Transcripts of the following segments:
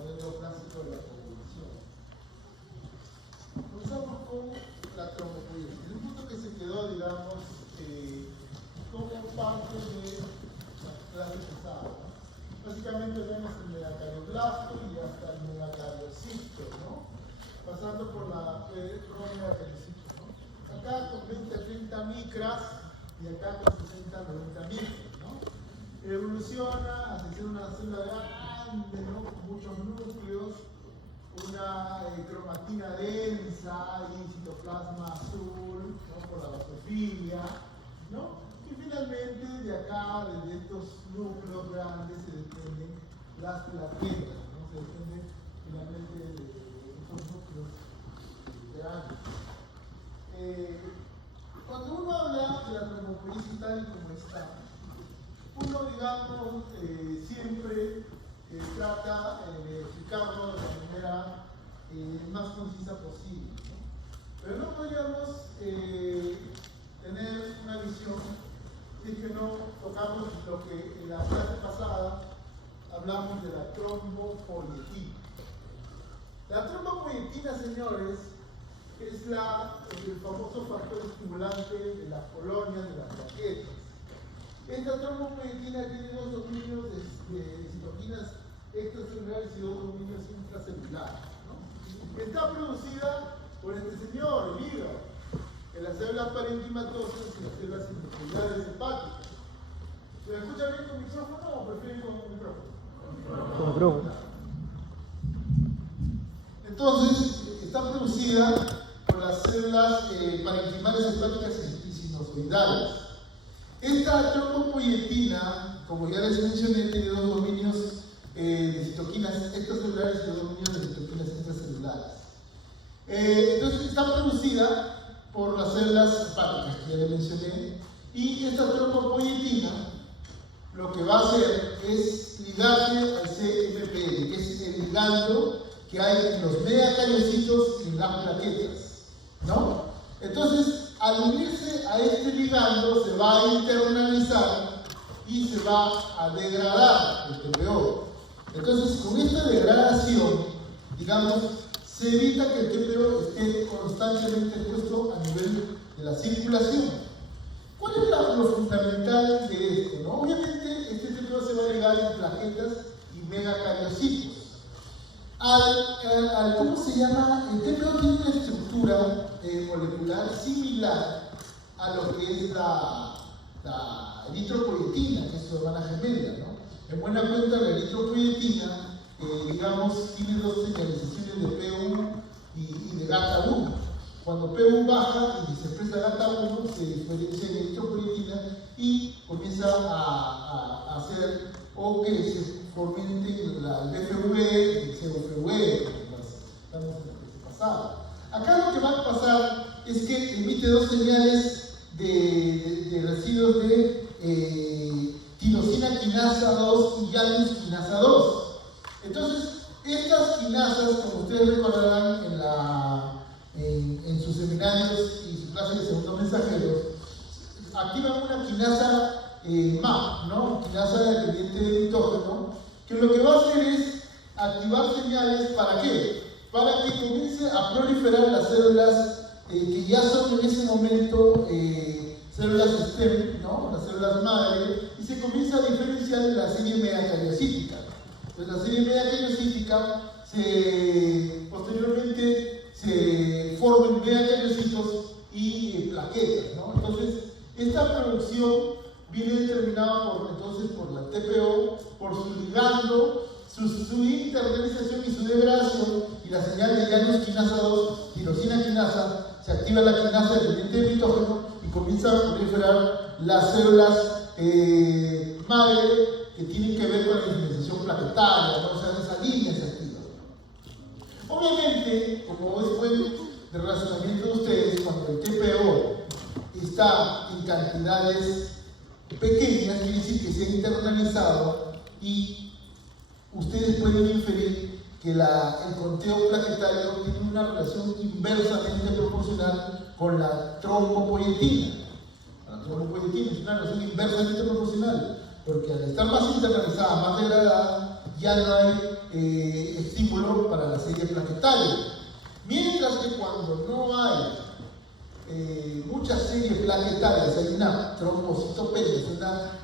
modelo clásico de la convolución. Comenzamos con la trombopoietina. El punto que se quedó, digamos, como parte de la clase pasada, ¿no? Básicamente vemos el megacarioblasto y hasta el megacariocito, ¿no? Pasando por la promegacariocyto, ¿no? Acá con 20 a 30 micras y acá con 60 a 90 micras, ¿no? Evoluciona hasta ser una célula grande, ¿no? Con muchos núcleos, una cromatina densa y citoplasma azul, ¿no? Por la basofilia, ¿no? Y finalmente de acá, de estos núcleos grandes, se desprenden las plaquetas, ¿no? Se desprenden finalmente de estos núcleos grandes. Cuando uno habla de la trombopoiesis tal y como está, uno, digamos, siempre trata de explicarlo de la manera más concisa posible, ¿no? Pero no podríamos tener una visión si es que no tocamos lo que en la clase pasada hablamos de la trombopoietina. La trombopoietina, señores, es el famoso factor estimulante de las colonias de las plaquetas. Esta trombopoietina tiene dos dominios de citoquinas extracelulares y dos dominios intracelulares, ¿no? Está producida por este señor, el hígado, en las células parenquimatosas y las células endoteliales hepáticas. ¿Se me escucha bien con micrófono o prefieren con micrófono? Con micrófono. Entonces, está producida por las células parenquimales hepáticas y sinusoidales. Esta trombopoietina, como ya les mencioné, tiene dos dominios de citoquinas extracelulares y dos dominios de citoquinas intracelulares. Entonces, está producida por las células hepáticas que ya les mencioné, y esta trombopoietina lo que va a hacer es ligarse al CMPL, que es el ligando que hay en los megacariocitos y en las plaquetas, ¿no? Entonces, al unirse a este ligando, se va a internalizar y se va a degradar el TPO. Entonces, con esta degradación, digamos, se evita que el TPO esté constantemente puesto a nivel de la circulación. ¿Cuál es lo fundamental de esto, no? Obviamente, este TPO se va a ligar en plaquetas y megacariocitos. ¿Cómo se llama? El TPO tiene una estructura molecular similar a lo que es la eritropoietina, que es su hermana gemela, ¿no? En buena cuenta, la eritropoietina, digamos, tiene dos señalizaciones de P1 y de GATA1. Cuando P1 baja y se expresa GATA1, se diferencia en eritropoietina y comienza a hacer o que se fomente el BFV y el COFV, estamos en la clase pasada. Acá lo que va a pasar es que emite dos señales de residuos de tirosina quinasa 2 y Janus quinasa 2. Entonces, estas quinasas, como ustedes recordarán en sus seminarios y su clase de segundo mensajero, activan una quinasa MAP, ¿no? Quinasa dependiente de nitógeno, que lo que va a hacer es activar señales. ¿Para qué? Para que comience a proliferar las células que ya son en ese momento células STEM, ¿no? Las células madre, y se comienza a diferenciar en la serie megacariocítica. Entonces la serie megacariocítica posteriormente se forman megacariocitos y plaquetas, ¿no? Entonces esta producción viene determinada por la TPO, por su ligando, su internalización y su degradación, y la señal de Janus quinasa 2, tirosina quinasa, se activa la quinasa dependiente de nitógeno y comienza a proliferar las células madre que tienen que ver con la diferenciación plaquetaria, ¿no? O sea, esa línea se activa. Obviamente, como es buen de razonamiento de ustedes, cuando el TPO está en cantidades pequeñas, quiere decir que se ha internalizado y ustedes pueden inferir que el conteo plaquetario tiene una relación inversamente proporcional con la trombopoietina. La trombopoietina es una relación inversamente proporcional, porque al estar más internalizada, más degradada, ya no hay estímulo para la serie plaquetaria. Mientras que cuando no hay muchas series plaquetarias, hay una trombocitopenia,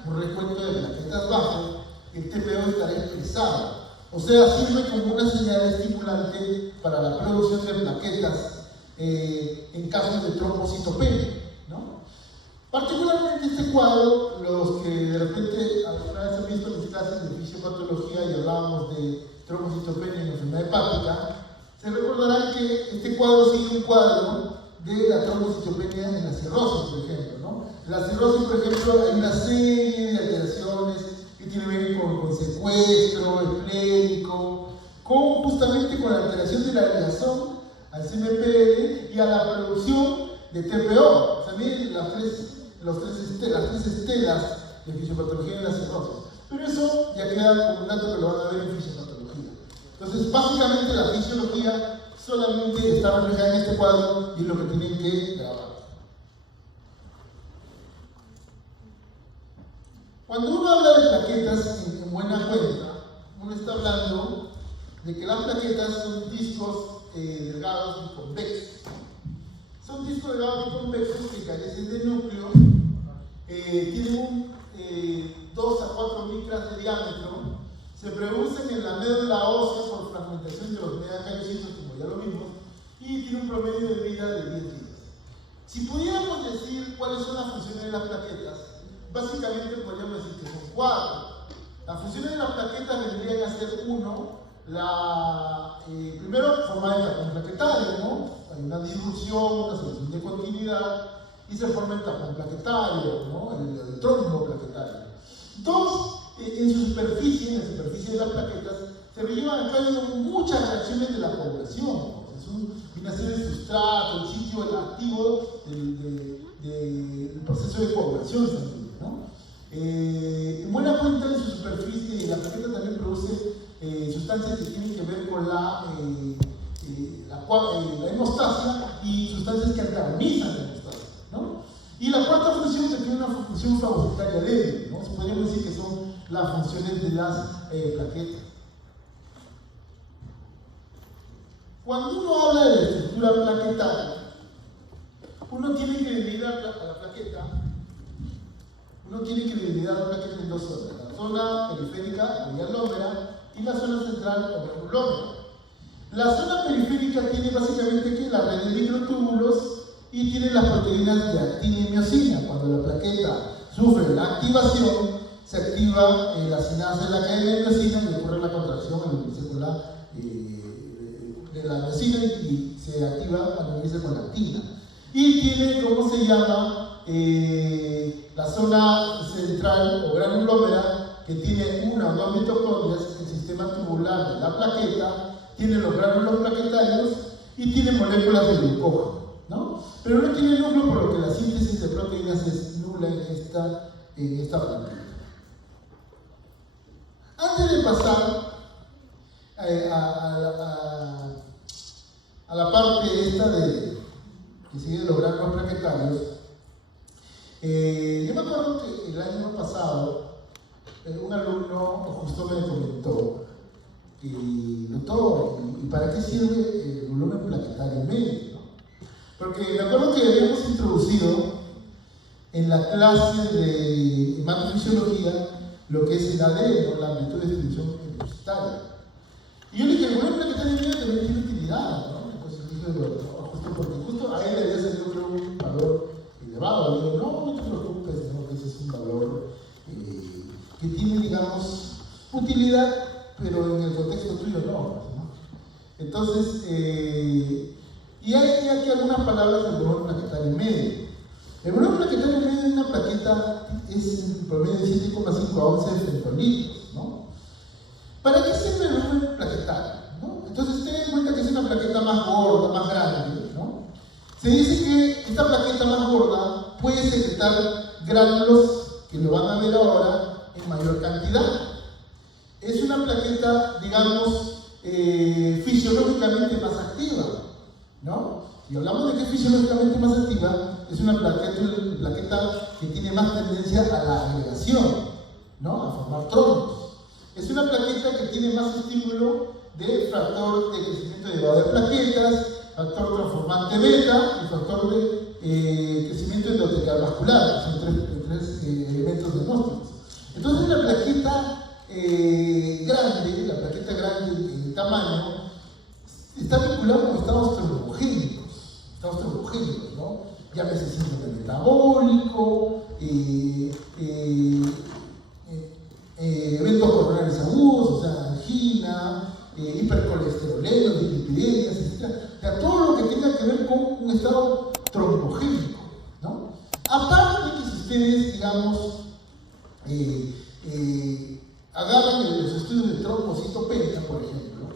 un recuento de plaquetas bajo, el TPO estará expresado. O sea, sirve como una señal estimulante para la producción de plaquetas en casos de trombocitopenia, ¿no? Particularmente este cuadro, los que de repente alguna vez han visto mis clases de fisiopatología y hablábamos de trombocitopenia en enfermedad hepática, se recordarán que este cuadro sigue un cuadro de la trombocitopenia en la cirrosis, por ejemplo, ¿no? En la cirrosis, por ejemplo, hay una serie de alteraciones que tienen que ver con secuestro, esplénico, justamente con la alteración de la ligazón al CMPL y a la producción de TPO. También las tres estelas de fisiopatología en la cirrosis. Pero eso ya queda como un dato que lo van a ver en fisiopatología. Entonces, básicamente la fisiología solamente está reflejada en este cuadro y es lo que tienen que grabar. Cuando uno habla de plaquetas en buena cuenta, uno está hablando de que las plaquetas son discos delgados y convexos. Son discos delgados y convexos que carecen de núcleo, tienen 2 a 4 micras de diámetro, se producen en la médula ósea por fragmentación de los megacaricitos, como ya lo vimos, y tiene un promedio de vida de 10 días. Si pudiéramos decir cuáles son las funciones de las plaquetas, básicamente podríamos decir que son 4. Las funciones de las plaquetas vendrían a ser 1, primero formar el tapón plaquetario, ¿no? Hay una dilución, una solución de continuidad y se forma el tapón plaquetario, ¿no? El trombo plaquetario. 2, en su superficie, en la superficie de las plaquetas, se llevan a cabo muchas reacciones de la coagulación. Es una serie de sustrato, el sitio activo del proceso de coagulación sanguínea, ¿no? En buena cuenta, en su superficie, la plaqueta también produce sustancias que tienen que ver con la hemostasia y sustancias que antagonizan la hemostasia, ¿no? Y la cuarta función que tiene una función fagocitaria débil, ¿no? Podríamos decir que son las funciones de las plaquetas. Cuando uno habla de la estructura plaquetaria, uno tiene que dividir a la plaqueta en 2 zonas: la zona periférica o hialómera y la zona central o granulómera. La zona periférica tiene básicamente que la red de microtúbulos y tiene las proteínas de actina y miosina. Cuando la plaqueta sufre la activación, se activa la sinasa de la cadena de miosina y ocurre la contracción en el celular de la miosina y se activa al unirse con la actina. Y tiene, ¿cómo se llama? La zona central o granulómera, que tiene 1 o 2 mitocondrias, el sistema tubular de la plaqueta, tiene los gránulos plaquetarios y tiene moléculas de glucógeno, ¿no? Pero no tiene núcleo, por lo que la síntesis de proteínas es nula en esta plaqueta. Antes de pasar a la parte esta que sigue los gránulos plaquetarios, yo me acuerdo que el año pasado un alumno justo me comentó, doctor, ¿y para qué sirve el volumen plaquetario medio? ¿No? Porque me acuerdo que habíamos introducido en la clase de macrofisiología lo que es el AD, ¿no? La amplitud de distribución depositaria. Y yo le dije, el volumen plaquetario medio también tiene utilidad, ¿no? Entonces dije, porque justo a él le había salido, creo, un valor elevado. Le digo, no te preocupes, ¿no? Ese es un valor que tiene, digamos, utilidad, pero en el contexto tuyo no. Entonces, y hay aquí algunas palabras del volumen plaquetario medio. El volumen plaquetario medio de una plaqueta es en promedio de 7,5 a 11 femtolitros, ¿no? ¿Para qué sirve el volumen plaquetario? ¿No? Entonces, ten en cuenta que es una plaqueta más gorda, más grande, ¿no? Se dice que esta plaqueta más gorda puede secretar gránulos, que lo van a ver ahora, en mayor cantidad. Es una plaqueta, digamos, fisiológicamente más activa, ¿no? Si hablamos de que es fisiológicamente más activa, es una plaqueta que tiene más tendencia a la agregación, ¿no? A formar trombos. Es una plaqueta que tiene más estímulo de factor de crecimiento derivado de plaquetas, factor transformante beta y factor de crecimiento endotelial vascular, que son tres elementos diagnósticos. Entonces la plaqueta grande en tamaño, está vinculada con estados trombogénicos, ¿no? Llámese síndrome metabólico, eventos coronarios agudos, o sea, angina, hipercolesterolemia, dislipidemias, etc. O sea, todo lo que tenga que ver con un estado trombogénico, ¿no? Aparte que si ustedes, digamos, agarran los estudios de trombocitopenia, por ejemplo,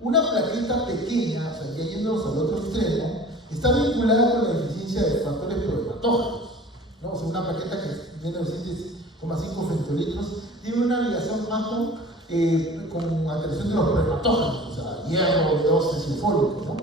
una plaqueta pequeña, o sea, ya yéndonos al otro extremo, está vinculada con la deficiencia de factores prohematógenos, ¿no? O sea, una plaqueta que tiene 9,5 femtolitros tiene una ligación más con alteración de los prohematógenos, o sea, hierro, B12 y fólico, ¿no?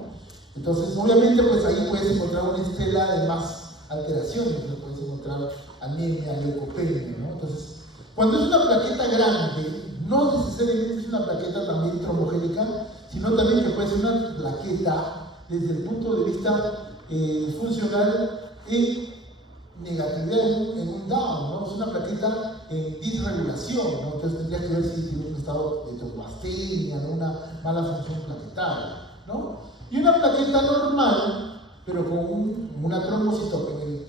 Entonces, obviamente, pues ahí puedes encontrar una estela de más alteraciones, ¿no? Puedes encontrar anemia, leucopenia, ¿no? Entonces, cuando es una plaqueta grande, no necesariamente es una plaqueta también trombogénica, sino también que puede ser una plaqueta desde el punto de vista funcional en negatividad, en un down, ¿no? Es una plaqueta en disregulación, ¿no? Entonces tendría que ver si tiene un estado de trombastenia, ¿no? Una mala función plaquetaria, ¿no? Y una plaqueta normal, pero con una trombocitopenia,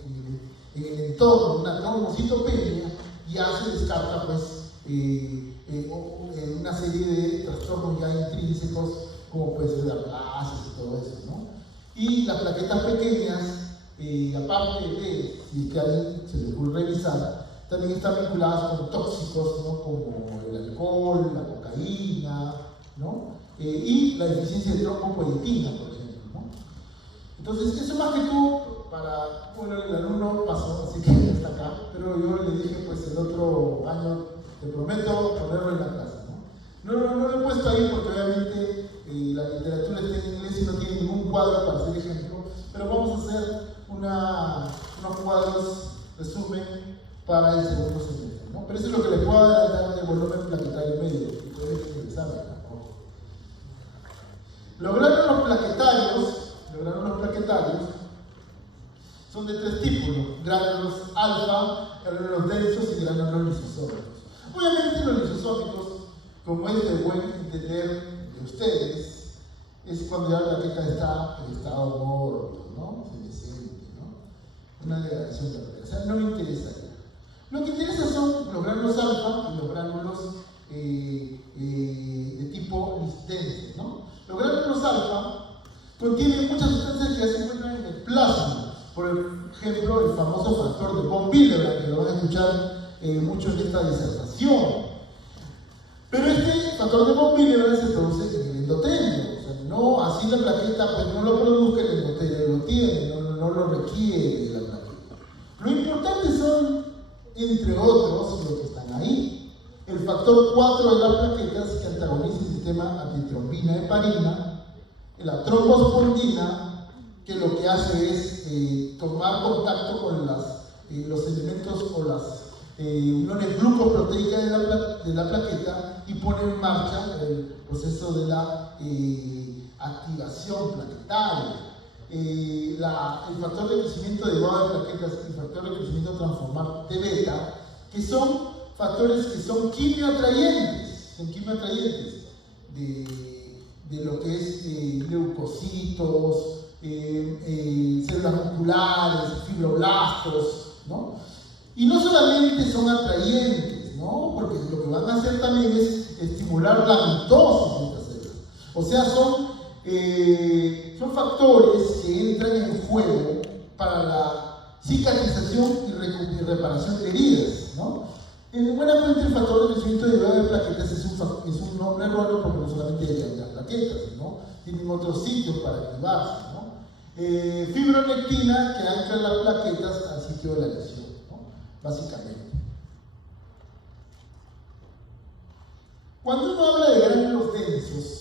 en el entorno de una trombocitopenia, ya se descarta pues una serie de trastornos ya intrínsecos como puede ser la plasia y todo eso, ¿no? Y las plaquetas pequeñas, aparte de si que a alguien se les puede revisar, también están vinculadas con tóxicos, ¿no? Como el alcohol, la cocaína, ¿no? Y la deficiencia de trombopoietina, por ejemplo, ¿no? Entonces, eso más que todo, bueno, el alumno pasó, así que ya está acá, pero yo le dije, pues el otro año, te prometo ponerlo en la clase, ¿no? No lo he puesto ahí porque obviamente la literatura está en inglés y no tiene ningún cuadro para hacer ejemplo, pero vamos a hacer unos cuadros resumen para el segundo semestre, ¿no? Pero eso es lo que les puedo adelantar del volumen plaquetario medio, y puede que se examen, ¿no? Lograron los plaquetarios son de tres tipos, ¿no? Gránulos alfa, gránulos densos y gránulos lisosómicos. Obviamente los lisosómicos, como es de buen entender de ustedes, es cuando ya la plaqueta está en estado gordo, ¿no? Senescente, ¿no? Una degradación de la plaqueta. O sea, no me interesa ya. Lo que interesa son los gránulos alfa y los gránulos de tipo densos, ¿no? Los gránulos alfa contienen muchas sustancias que ya se encuentran en el plasma. Por ejemplo, el famoso factor de von Willebrand, que lo van a escuchar mucho en esta disertación. Pero este factor de von Willebrand se produce en el endotelio. O sea, no, así la plaqueta pues no lo produce el endotelio, lo tiene, no lo requiere la plaqueta. Lo importante son, entre otros, los que están ahí. El factor 4 de las plaquetas que antagoniza el sistema antitrombina heparina, la trombospondina, que lo que hace es tomar contacto con los elementos o las uniones glucoproteicas de la plaqueta y pone en marcha el proceso de la activación plaquetaria. El factor de crecimiento derivado de plaquetas y el factor de crecimiento transformante beta, que son factores que son quimioatrayentes de lo que es leucocitos, células musculares, fibroblastos, ¿no? Y no solamente son atrayentes, ¿no? Porque lo que van a hacer también es estimular la mitosis de estas células. O sea, son factores que entran en juego para la cicatrización y reparación de heridas, ¿no? En buena cuenta, el factor de crecimiento derivado de plaquetas es un nombre erróneo porque no solamente hay las plaquetas, ¿no? Tienen otros sitios para activarse, ¿no? Fibronectina que ancla las plaquetas al sitio de la lesión, ¿no? Básicamente. Cuando uno habla de gránulos densos,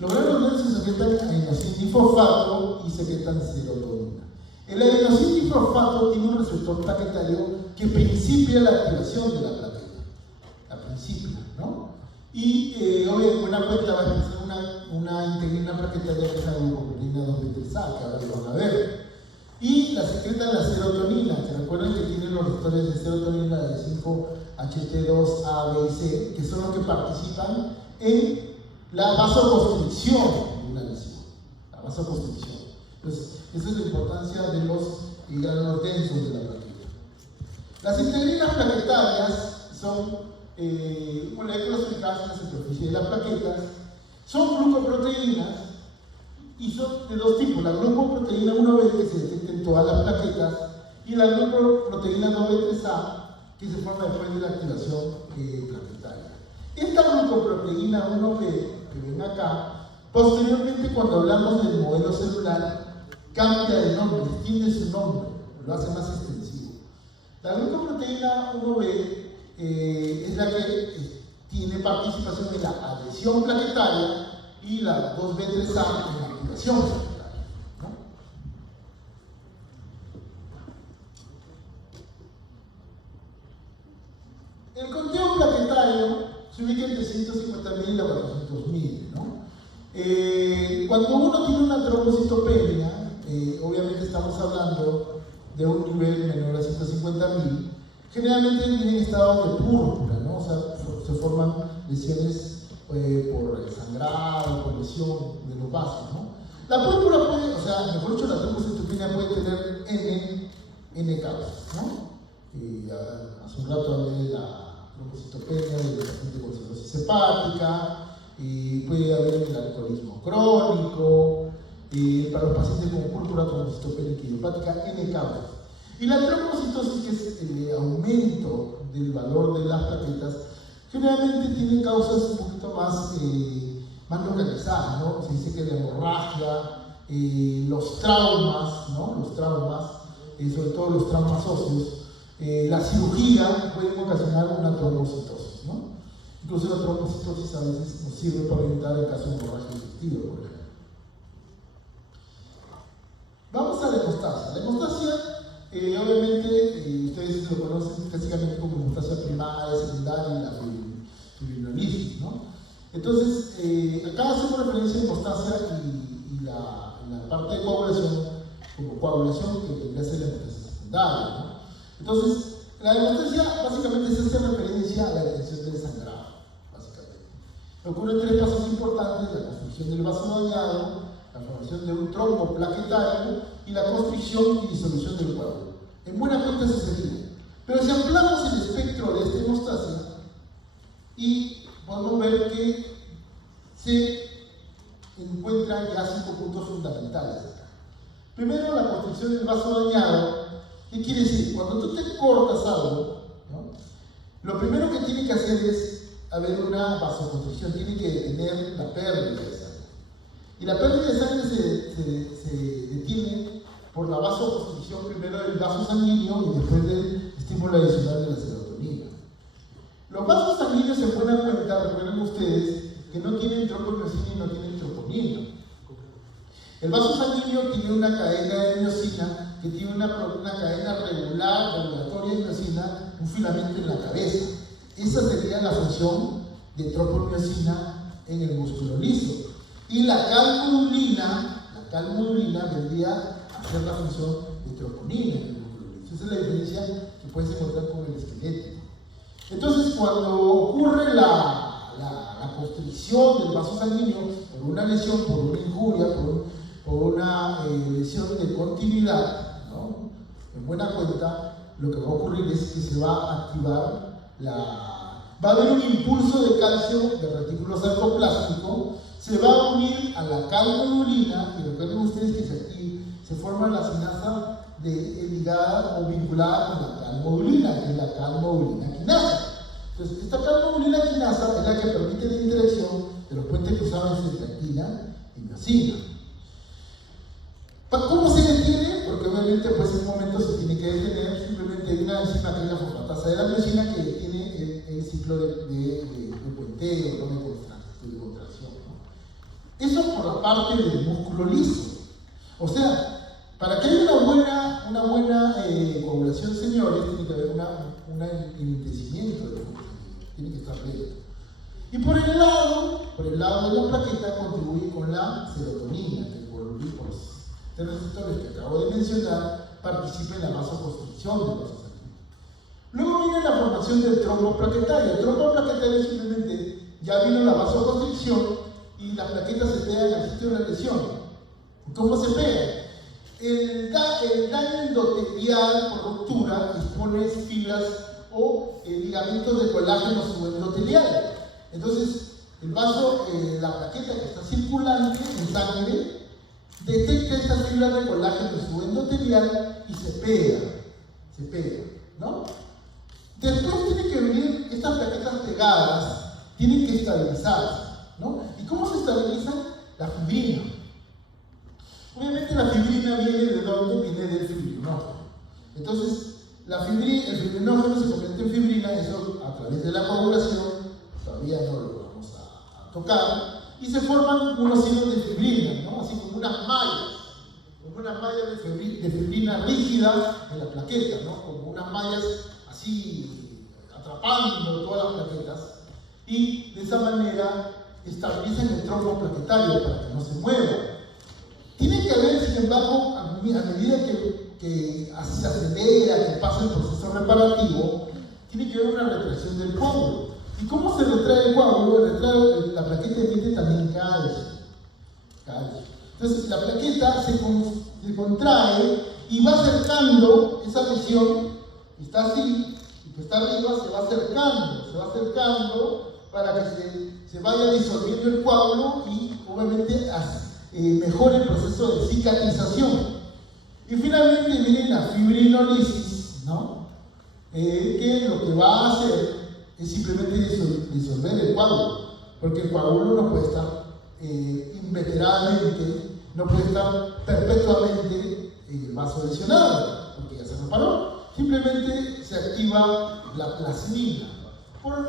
los gránulos densos secretan adenosindifosfato y secretan serotonina. El adenosindifosfato tiene un receptor plaquetario que principia la activación de la plaqueta. La principia, ¿no? Y obviamente buena cuenta va a empezar una integrina plaquetaria que es la glucoproteína 2B3A, que ahora lo van a ver. Y la secreta la serotonina. ¿Se recuerdan que tienen los receptores de serotonina de 5-HT2A, B y C, que son los que participan en la vasoconstricción de una lesión? La vasoconstricción. Entonces, esa es la importancia de los granos densos de la plaqueta. Las integrinas plaquetarias son moléculas ubicadas en la superficie de las plaquetas, son glucoproteínas y son de dos tipos: la glucoproteína 1B, que se detecta en todas las plaquetas, y la glucoproteína 2B3A, que se forma después de la activación plaquetaria. Esta glucoproteína 1B, que ven acá, posteriormente, cuando hablamos del modelo celular, cambia de nombre, extiende su nombre, lo hace más extensivo. La glucoproteína 1B es la que tiene participación en la adhesión plaquetaria y la 2B3A en la activación plaquetaria, ¿no? El conteo plaquetario se ubica entre 150.000 a 400.000, ¿no? Cuando uno tiene una trombocitopenia, obviamente estamos hablando de un nivel menor a 150.000, generalmente vienen estados de púrpura, ¿no? O sea, se forman lesiones por sangrado, por lesión de los vasos, ¿no? La púrpura puede, o sea, mejor dicho, la trombocitopenia puede tener N causas, ¿no? Hace un rato hablé de la trombocitopenia del paciente con cirrosis hepática, puede haber el alcoholismo crónico, para los pacientes con púrpura trombocitopénica idiopática, N causas. Y la trombocitosis, que es el aumento del valor de las plaquetas, generalmente tiene causas un poquito más localizadas, ¿no? Se dice que la hemorragia, los traumas, ¿no? Los traumas, sobre todo los traumas óseos, la cirugía pueden ocasionar una trombocitosis, ¿no? Incluso la trombocitosis a veces nos sirve para orientar el caso de hemorragia infectiva, por ejemplo. Vamos a la hemostasia. La hemostasia, obviamente, ustedes lo conocen básicamente como hemostasia primaria, secundaria y la fibrinolysis, ¿no? Entonces, acá hacemos referencia a hemostasia y la parte de coagulación como coagulación, que tendría que ser la hemostasia secundaria, ¿no? Entonces, la hemostasia básicamente se hace referencia a la detención del sangrado, básicamente. Ocurren tres pasos importantes: la construcción del vaso dañado, la formación de un trombo plaquetario y la constricción y disolución del coágulo. En buena cuenta se sería. Pero si ampliamos el espectro de esta hemostasia, y podemos ver que se encuentran ya 5 puntos fundamentales acá. Primero, la constricción del vaso dañado. ¿Qué quiere decir? Cuando tú te cortas algo, ¿no? Lo primero que tiene que hacer es haber una vasoconstricción, tiene que detener la pérdida de sangre. Y la pérdida de sangre se detiene por la vasoconstricción primero del vaso sanguíneo y después del estímulo adicional de la serotonina. Los vasos sanguíneos, en buena cuenta, recuerden ustedes que no tienen tropomiosina y no tienen troponina. El vaso sanguíneo tiene una cadena de miosina que tiene una cadena regulatoria de miosina, un filamento en la cabeza. Esa sería la función de tropomiosina en el músculo liso. Y la calmodulina vendría a hacer la función de troponina en el músculo liso. Esa es la diferencia que puedes encontrar con el esqueleto. Entonces, cuando ocurre la constricción del vaso sanguíneo por una lesión, por una injuria, por una lesión de continuidad, ¿no? En buena cuenta, lo que va a ocurrir es que se va a activar va a haber un impulso de calcio del retículo sarcoplástico, se va a unir a la calmodulina, y recuerden ustedes que se forma la sinasa ligada o vinculada con la calmodulina, que es la calmodulina quinasa. Entonces, esta calmodulina quinasa es la que permite la interacción de los puentes cruzados entre actina y miosina. ¿Cómo se detiene? Porque obviamente pues en un momento se tiene que detener. Simplemente hay una enzima que es la fosfatasa de la miosina que detiene el ciclo de puenteo, ¿no? de contracción, ¿no? Eso por la parte del músculo liso. O sea, para que haya una buena coagulación, señores, tiene que haber un enlentecimiento del músculo, tiene que estar recto. Y por el lado de la plaqueta contribuye con la serotonina, que por los receptores que acabo de mencionar participa en la vasoconstricción de los vasos sanguíneos. Luego viene la formación del trombo plaquetario. El trombo plaquetario simplemente ya vino la vasoconstricción y las plaquetas se pegan al sitio de la lesión. ¿Cómo se pegan? El daño endotelial por ruptura expone fibras o ligamentos de colágeno subendotelial. Entonces, el vaso, la plaqueta que está circulante en sangre, detecta estas fibras de colágeno subendotelial y se pega, ¿no? Después tiene que venir estas plaquetas pegadas, tienen que estabilizarse, ¿no? ¿Y cómo se estabilizan? La fibrina. Obviamente la fibrina viene de dónde? Viene del fibrinógeno. Entonces, el fibrinógeno se convierte en fibrina, eso a través de la coagulación, todavía no lo vamos a tocar, y se forman unos hilos de fibrina, ¿no? Así como unas mallas de fibrina rígida en la plaqueta, ¿no? Como unas mallas así atrapando todas las plaquetas, y de esa manera estabilizan el trombo plaquetario para que no se mueva. Tiene que haber, sin embargo, a medida que se acelera, que pasa el proceso reparativo, tiene que haber una retracción del coágulo. ¿Y cómo se retrae el coágulo? La plaqueta emite también calcio. Entonces, la plaqueta se contrae y va acercando esa lesión, está así, y que está arriba, se va acercando para que se vaya disolviendo el coágulo y, obviamente, mejore el proceso de cicatrización. Y finalmente viene la fibrinolisis, ¿no? Que lo que va a hacer es simplemente disolver el coágulo, porque el coágulo no puede estar inveteradamente, no puede estar perpetuamente en el vaso lesionado, porque ya se reparó. Simplemente se activa la plasmina.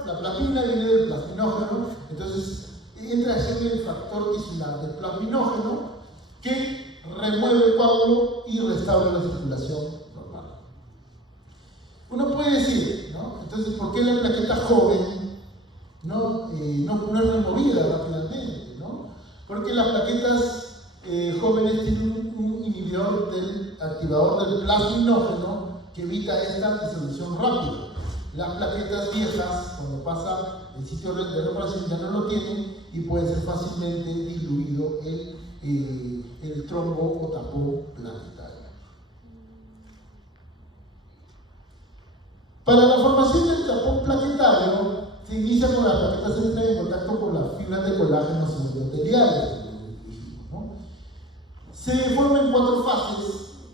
La plasmina viene del plasminógeno, entonces entra a ser el factor tisular del plasminógeno que remueve el coágulo y restaura la circulación normal. Uno puede decir, ¿no? Entonces, ¿por qué la plaqueta joven no es removida rápidamente, ¿no? Porque las plaquetas jóvenes tienen un inhibidor del activador del plasminógeno que evita esta disolución rápida. Las plaquetas viejas, cuando pasa el sitio de reparación, ya no lo tienen y puede ser fácilmente diluido el trombo o tapón plaquetario. Para la formación del tapón plaquetario, se inicia cuando las plaquetas entran en contacto con las fibras de colágeno subendoteliales, ¿no? Se forman 4 fases,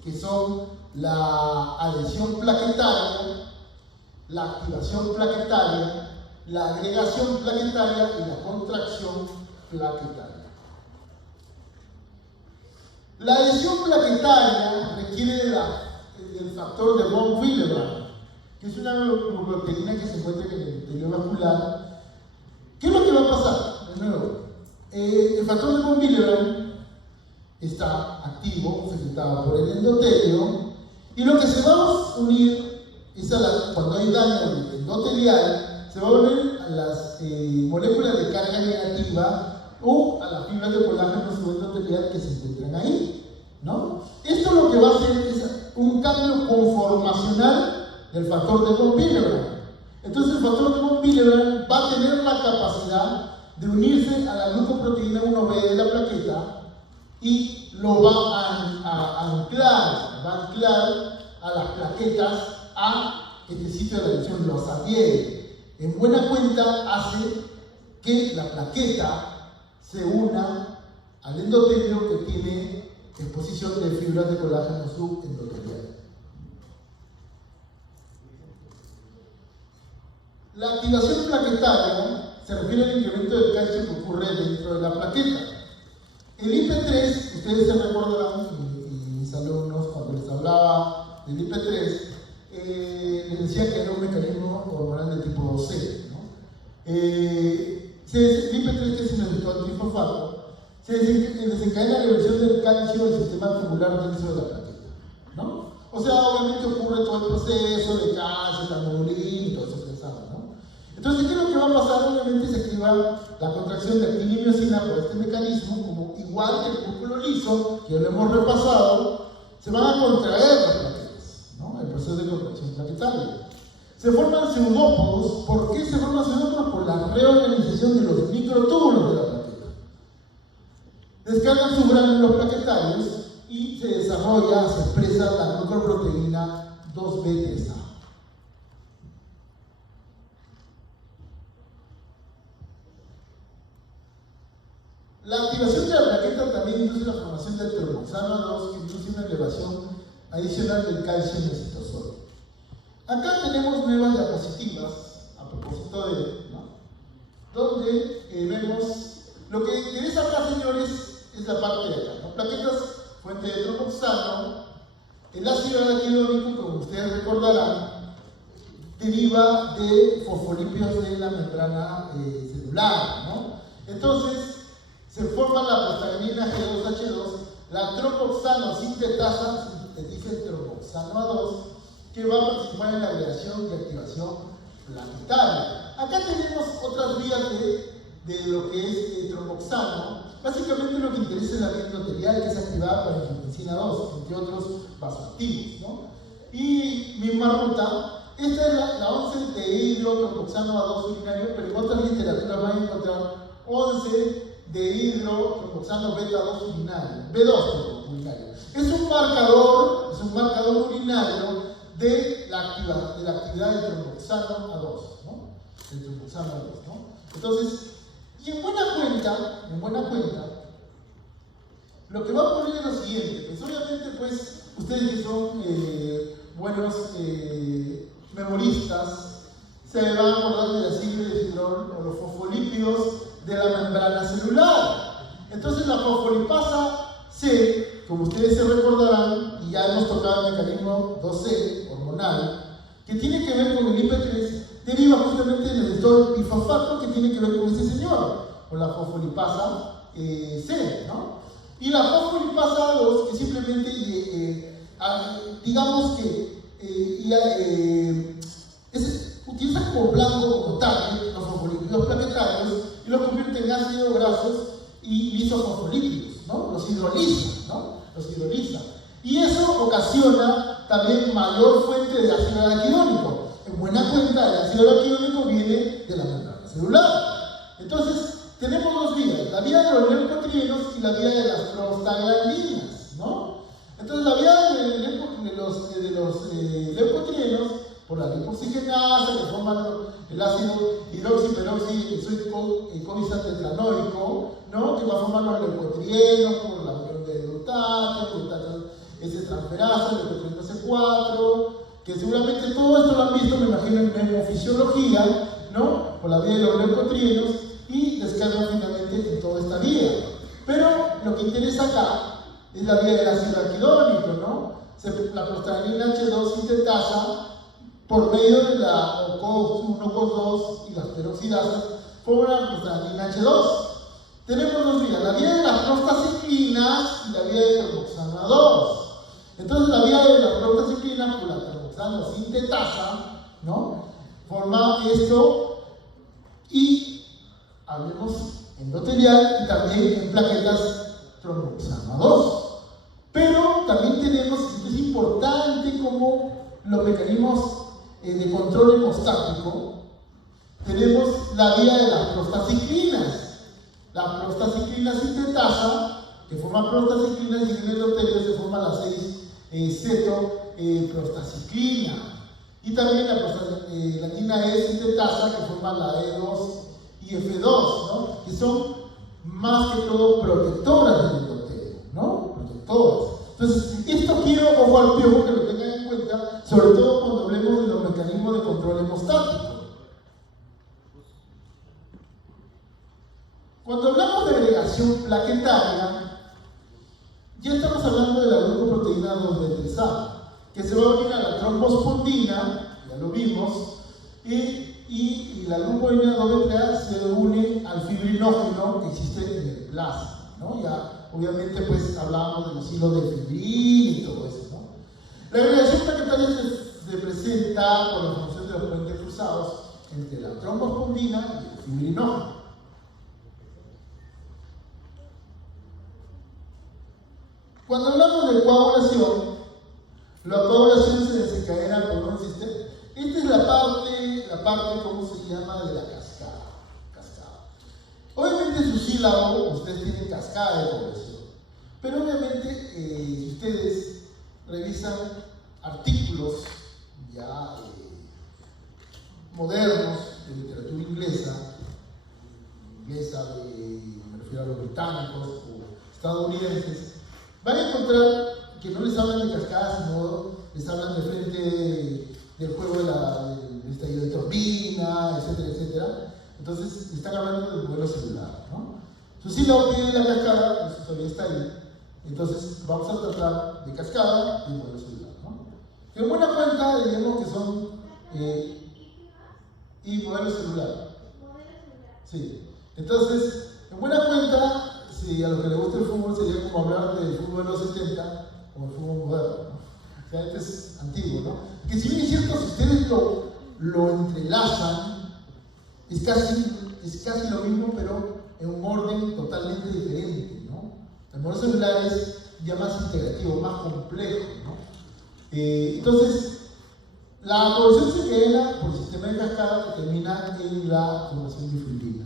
que son la adhesión plaquetaria, la activación plaquetaria, la agregación plaquetaria y la contracción plaquetaria. La adhesión plaquetaria requiere del factor de von Willebrand, que es una proteína que se encuentra en el endotelio vascular. ¿Qué es lo que va a pasar? De nuevo, el factor de von Willebrand está activo, secretado por el endotelio, y lo que se va a unir es cuando hay daño endotelial, se va a unir a las moléculas de carga negativa o a las fibras de colágeno subendotelial que se encuentran ahí, ¿no? Esto lo que va a hacer es un cambio conformacional del factor de von Willebrand. Entonces el factor de von Willebrand va a tener la capacidad de unirse a la glucoproteína 1B de la plaqueta y lo va a anclar a las plaquetas a este sitio de la lesión, los adhiere. En buena cuenta hace que la plaqueta se una al endotelio que tiene exposición de fibras de colágeno subendotelial. La activación plaquetaria se refiere al incremento del calcio que ocurre dentro de la plaqueta. El IP3, ustedes se recordarán, y mis alumnos cuando les hablaba del IP3, les decía que era un mecanismo hormonal de tipo C, ¿no? El IP3, que es un receptor tripofano, se desencadena la reversión del calcio del sistema tubular dentro de la plaqueta, ¿no? O sea, obviamente ocurre todo el proceso de calcio, termodulín y todo eso que saben, ¿no? Entonces, ¿qué es lo que va a pasar? Obviamente se activa la contracción de actina y miosina por este mecanismo, como igual que el músculo liso, que ya lo hemos repasado, se van a contraer las plaquetas, ¿no? El proceso de contracción plaquetaria. Se forman pseudópodos. ¿Por qué se forman pseudópodos? Por la reorganización de los microtúbulos de la plaqueta. Descargan sus gránulos plaquetarios y se desarrolla, se expresa la glucoproteína 2B3A. La activación de la plaqueta también induce la formación del tromboxano 2, que induce una elevación adicional del calcio en el citosol. Acá tenemos nuevas diapositivas, a propósito de, ¿no? Donde vemos, lo que interesa acá, señores, es la parte de acá, ¿no? Plaquetas, fuente de tromboxano. El ácido araquidónico, como ustedes recordarán, deriva de fosfolípidos de la membrana celular, ¿no? Entonces, se forma la prostaglandina G2H2, la tromboxano sintetasa, sintetiza el tromboxano A2, que va a participar en la agregación y activación plaquetaria. Acá tenemos otras vías de lo que es el tromboxano. Básicamente lo que interesa es la vía endotelial, que es activada por la angiotensina 2, entre otros vasoactivos, ¿no? Y misma ruta. Esta es la 11 de hidrotromboxano A2 urinario, pero en otras literaturas van a encontrar 11 de hidrotromboxano beta 2 urinario, B2 urinario. Es un marcador urinario de la actividad del tromboxano A2, ¿no? El tromboxano A2, ¿no? Entonces, y en buena cuenta, lo que va a ocurrir es lo siguiente. Pues obviamente, pues, ustedes que son buenos memoristas, se van a acordar de la simple de fibrol o los fosfolípidos de la membrana celular. Entonces la fosfolipasa C, como ustedes se recordarán, y ya hemos tocado el mecanismo 2C hormonal, que tiene que ver con el IP3, deriva justamente del estol bifosfato, que tiene que ver con ese señor, con la fosfolipasa C, ¿no? Y la fosfolipasa 2, que simplemente, digamos que utiliza como blanco, como target, los fosfolípidos plaquetarios y los convierte en ácidos grasos y lisofosfolípidos, ¿no? Los hidroliza, ¿no? Los hidroliza. Y eso ocasiona también mayor fuente de ácido araquidónico. En buena cuenta, el ácido araquidónico viene de la membrana celular. Entonces, tenemos dos vías, la vía de los leucotrienos y la vía de las prostaglandinas, ¿no? Entonces, la vía de los leucotrienos, por la lipoxigenasa, que forman el ácido hidroxiperoxicobistetanoico, ¿no? Que va a formar los leucotrienos por la unión de glutato S-transferasa, leucotrieno C4, que seguramente todo esto lo han visto, me imagino, en neumofisiología, ¿no? Por la vía de los leucotrienos y descargan finalmente en toda esta vía. Pero lo que interesa acá es la vía del ácido araquidónico, ¿no? La prostaglandina H2 sintetasa por medio de la COX1, COX2 y las peroxidasas forman la prostaglandina H2. Tenemos dos vías, la vía de las prostaciclinas y la vía de tromboxano A2. Entonces la vía de las prostaciclinas por la tromboxano sintetasa, ¿no? Forma esto y hablemos endotelial y también en plaquetas tromboxano A2. Pero también tenemos, es importante como los mecanismos de control hemostático, tenemos la vía de las prostaciclinas. La prostaciclina sintetasa, que forma prostaciclinas y en el endotelio se forma la 6-cetoprostaciclina. Y también la prostaglandina E sintetasa, que forma la E2 y F2, ¿no? Que son más que todo protectoras del endotelio, ¿no? Protectoras. Entonces, esto quiero, ojo al piojo, que lo tengan en cuenta, sobre todo cuando hablemos de los mecanismos de control hemostático. Cuando hablamos de agregación plaquetaria, ya estamos hablando de la glucoproteína 2B3A, que se va a unir a la trombospondina, ya lo vimos, y la glucoproteína 2B3A se une al fibrinógeno que existe en el plasma, ¿no? Ya, obviamente, pues hablábamos de los hilos de fibrin y todo eso, ¿no? La agregación plaquetaria se presenta por la formación de los puentes cruzados entre la trombospondina y el fibrinógeno. Cuando hablamos de coagulación, la coagulación se desencadena por un sistema. Esta es la parte, ¿cómo se llama?, de la cascada. Obviamente en su sílabo ustedes tienen cascada de coagulación, pero obviamente si ustedes revisan artículos ya modernos de literatura inglesa, me refiero a los británicos o estadounidenses, van a encontrar que no les hablan de cascadas, sino les hablan de frente del juego del estallido de turbina, etcétera, etcétera. Entonces, están hablando del modelo celular, ¿no? Su sílabo pide la cascada, eso todavía está ahí. Entonces, vamos a tratar de cascada y modelo celular, ¿no? En buena cuenta, diríamos que son y modelo celular. Sí. Entonces, en buena cuenta, si a los que les gusta el fútbol sería como hablar del fútbol de los 70 o el fútbol moderno, ¿no? O sea, este es antiguo, ¿no? Que si bien es cierto, si ustedes lo entrelazan, es casi lo mismo, pero en un orden totalmente diferente, ¿no? El modelo celular es ya más integrativo, más complejo, ¿no? Entonces, la coagulación se queda por el sistema de cascada que termina en la formación de fibrina.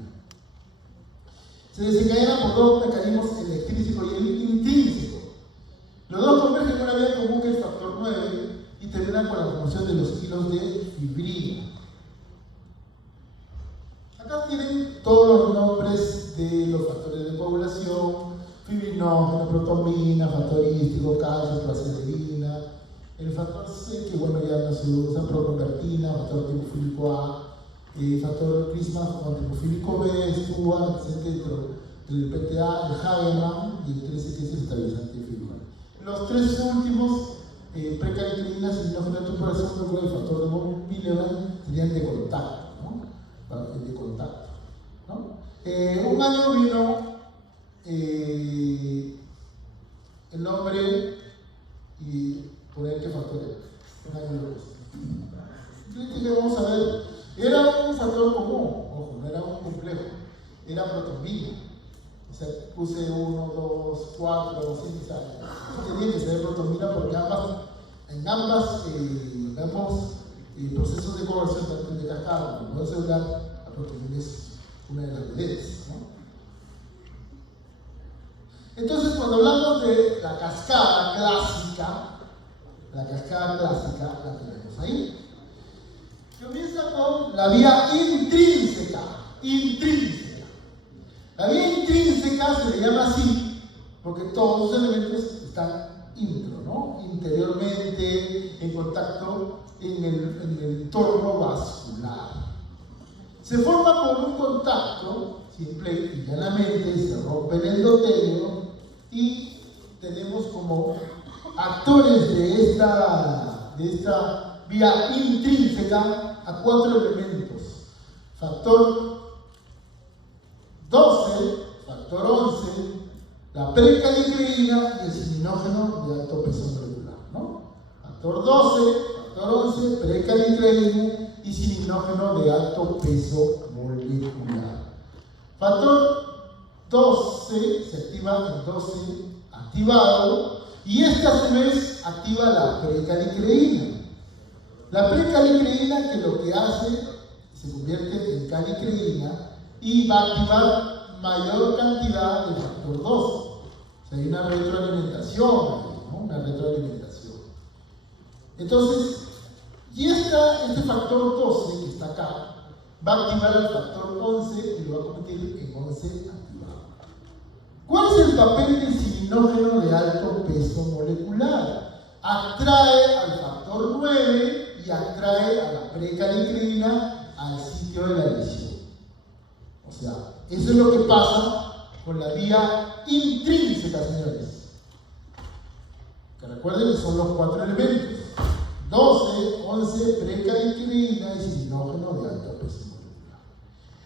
Se desencadena por dos mecanismos, el extrínseco y el intrínseco. Los dos convergen en una vía común que es el factor 9 y terminan con la formación de los hilos de fibrina. Acá tienen todos los nombres de los factores de coagulación: fibrinógeno, protomina, factor hístico, calcio, placenterina, el factor C, que bueno, ya no se usa, proconvertina, factor timofílico A, factor prisma, timofílico B, STUA, etc. El PTA, el Hageman y el 13, que es el estabilizante fibrinal. Los tres últimos, precalcitrina, silinógeno de tuperación, el factor de von Willebrand, serían de contacto, ¿no? De contacto, ¿no? Un año vino el nombre y poner qué factor era. Un año lo puse. ¿Qué vamos a ver? Era un factor común, ojo, no era un complejo, era protomina. O sea, puse 1, 2, 4, 5 años. Tenía que ser protomina porque en ambos procesos de coagulación, tanto de cascada como de celular, la protomina es una de las vedetas, ¿no? Entonces, cuando hablamos de la cascada clásica, la tenemos ahí. Comienza con la vía intrínseca. La vía intrínseca se le llama así porque todos los elementos están interiormente, en contacto en el entorno vascular. Se forma por un contacto, simple y llanamente, se rompe el endotelio y tenemos como actores de esta vía intrínseca a 4 elementos: factor 12, factor 11, la precalicreína y el silinógeno de alto peso molecular, ¿no? Factor 12, factor 11, precalicreína y silinógeno de alto peso molecular. Factor 12 se activa en 12 activado y esta a su vez activa la precalicreína. La precalicreína, que lo que hace, se convierte en calicreína y va a activar mayor cantidad de factor 12. O sea, hay una retroalimentación ahí, ¿no? Una retroalimentación. Entonces, y este factor 12 que está acá va a activar el factor 11 y lo va a convertir en 11 activado. ¿Cuál es el papel del silinógeno de alto peso molecular? Atrae al factor 9 y atrae a la precalicreína al sitio de la lesión. O sea, eso es lo que pasa con la vía intrínseca, señores. Que recuerden que son los 4 elementos: 12, 11, precalicreína y silinógeno de alto peso molecular.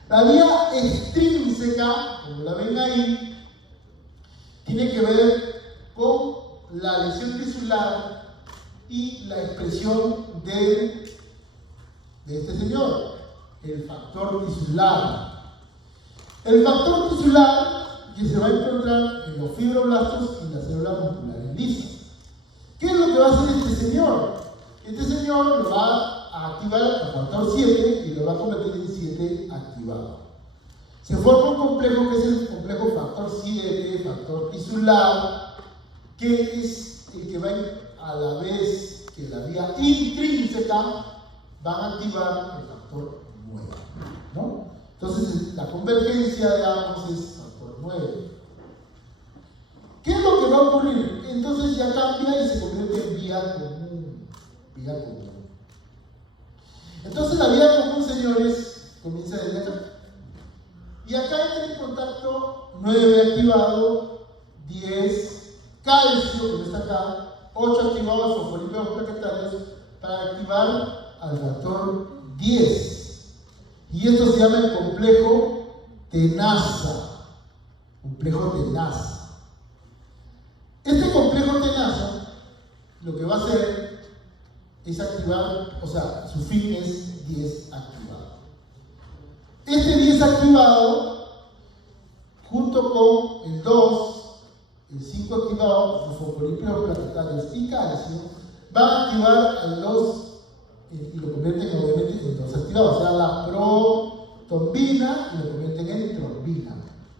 La vía extrínseca, como la ven ahí, tiene que ver con la lesión tisular y la expresión de este señor, el factor tisular. El factor tisular que se va a encontrar en los fibroblastos y las células musculares lisas. ¿Qué es lo que va a hacer este señor? Este señor lo va a activar el factor 7 y lo va a convertir en 7 activado. Se forma un complejo que es el complejo factor 7, factor tisular, que es el que va a la vez que la vía intrínseca va a activar el factor 9, ¿no? Entonces la convergencia de ambos es factor 9. ¿Qué es lo que va a ocurrir? Entonces ya cambia y se convierte en vía común. Vía común. Entonces la vía común, señores, comienza desde acá. Y acá entra en contacto 9 activado, 10 calcio, que está acá, 8 activados fosfolípidos plaquetarios para activar al factor 10. Y esto se llama el complejo tenaza. Complejo tenaza. Este complejo tenaza lo que va a hacer es activar, o sea, su fin es 10 activado. Este 10 activado, junto con el 2, el 5 activado, sus fosfolípidos plaquetarios y calcio, va a activar al 2 y lo convierten obviamente en 2 activados, o sea, la protombina y lo convierten en trombina.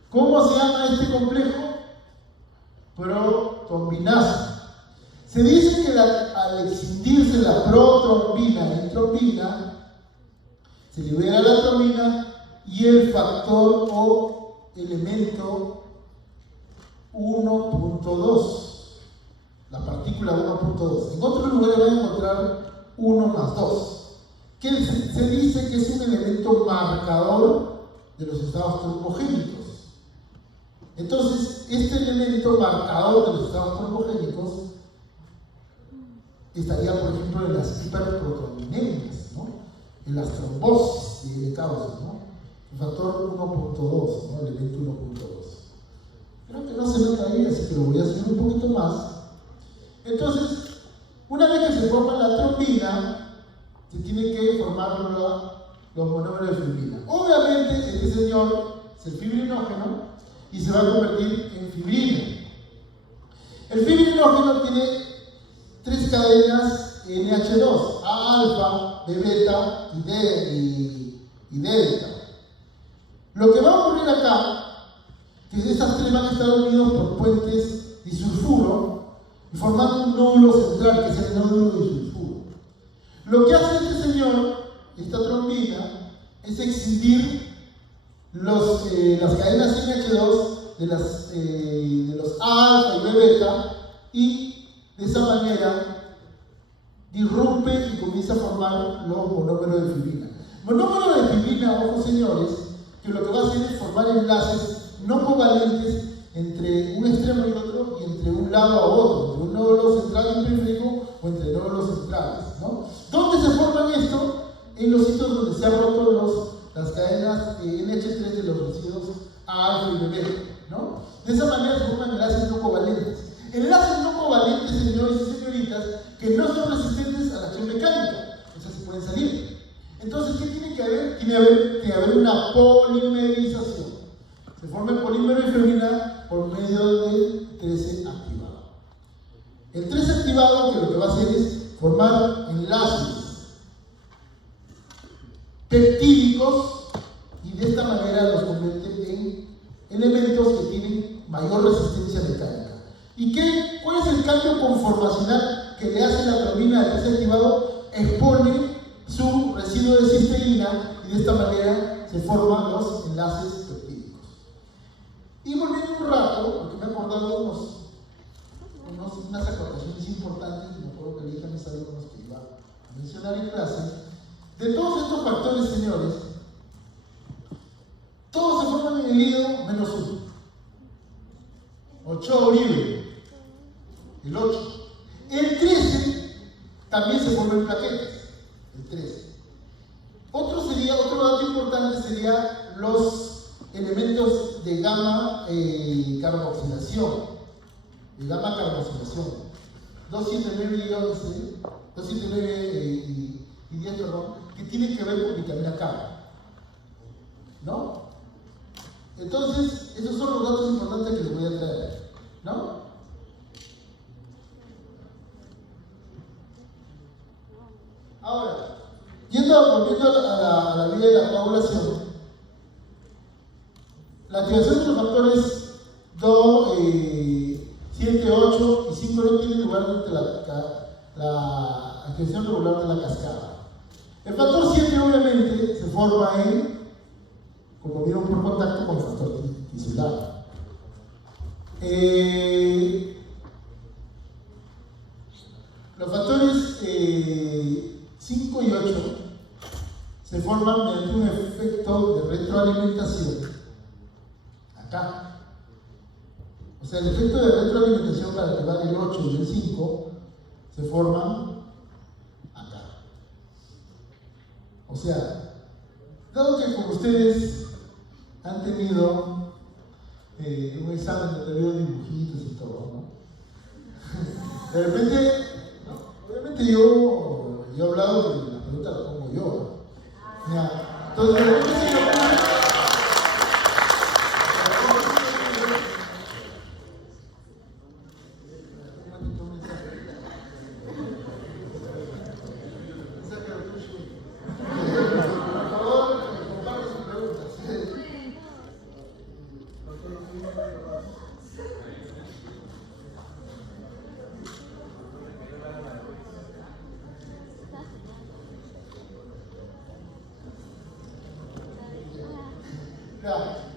¿Cómo se llama este complejo? Protombinasa. Se dice que al excindirse la protrombina en trombina, se libera la trombina y el factor o elemento 1.2, la partícula 1.2. En otros lugares van a encontrar 1 más 2, que se dice que es un elemento marcador de los estados trombogénicos. Entonces, este elemento marcador de los estados trombogénicos estaría, por ejemplo, en las hiperprotrombinemias, ¿no? En las trombosis de causa, ¿no? El factor 1.2, ¿no? El elemento 1.2. Creo que no se nota ahí, así que lo voy a subir un poquito más. Entonces, una vez que se forma la trombina, se tiene que formar los monómeros de fibrina. Obviamente, este señor es el fibrinógeno y se va a convertir en fibrina. El fibrinógeno tiene 3 cadenas NH2, A alfa, B beta y delta. Lo que va a ocurrir acá, que estas 3 van a estar unidos por puentes disulfuro y formando un nódulo central, que es el nódulo disulfuro. Lo que hace este señor, esta trombina, es excindir las cadenas NH2 de los A alfa y B beta y de esa manera disrumpe y comienza a formar los monómeros de fibrina. Monómeros de fibrina, ojo señores, que lo que va a hacer es formar enlaces no covalentes entre un extremo y otro y entre un lado a otro, entre un nódulo central y periférico o entre nódulos centrales, ¿no? ¿Dónde se forman esto? En los sitios donde se han roto las cadenas NH3 de los residuos A alfa y B beta, ¿no? De esa manera se forman enlaces no covalentes. Enlaces no covalentes, señores y señoritas, que no son resistentes a la acción mecánica, o sea, se pueden salir. Entonces, ¿qué tiene que haber? Tiene que haber una polimerización. Se forma el polímero de fibrina por medio del 13 activado. El 13 activado, que lo que va a hacer es formar enlaces peptídicos y de esta manera los convierte en elementos que tienen mayor resistencia mecánica. ¿Y cuál es el cambio conformacional que le hace la trombina al 13 activado? Expone su residuo de cisteína y de esta manera se forman los enlaces peptídicos. Y volviendo un rato, porque me he acordado unas acotaciones importantes, y me acuerdo que le dije a mis alumnos que iba a mencionar en clase, de todos estos factores, señores, todos se forman en el hígado menos 1. 8 Uribe, el 8. El 13 también se forma en plaquetas, el 13. Otro dato importante sería los elementos de gamma carboxilación. 279 y 10, que tienen que ver con vitamina K. ¿no? Entonces, esos son los datos importantes que les voy a traer, ¿no? Ahora, volviendo a la vía de la coagulación, la activación de los factores 2, 7, 8 y 5 no tiene lugar durante la activación regular de la cascada. El factor 7 obviamente se forma como vieron, por contacto con el factor tisular. Los factores 5 y 8 se forman mediante un efecto de retroalimentación acá. O sea, el efecto de retroalimentación para que va del 8 y el 5 se forman acá. O sea, dado que como ustedes han tenido un examen donde veo dibujitos y todo, ¿no? De repente, no, obviamente yo he hablado que la pregunta la pongo yo. Ya. Entonces, de repente se me ocurre.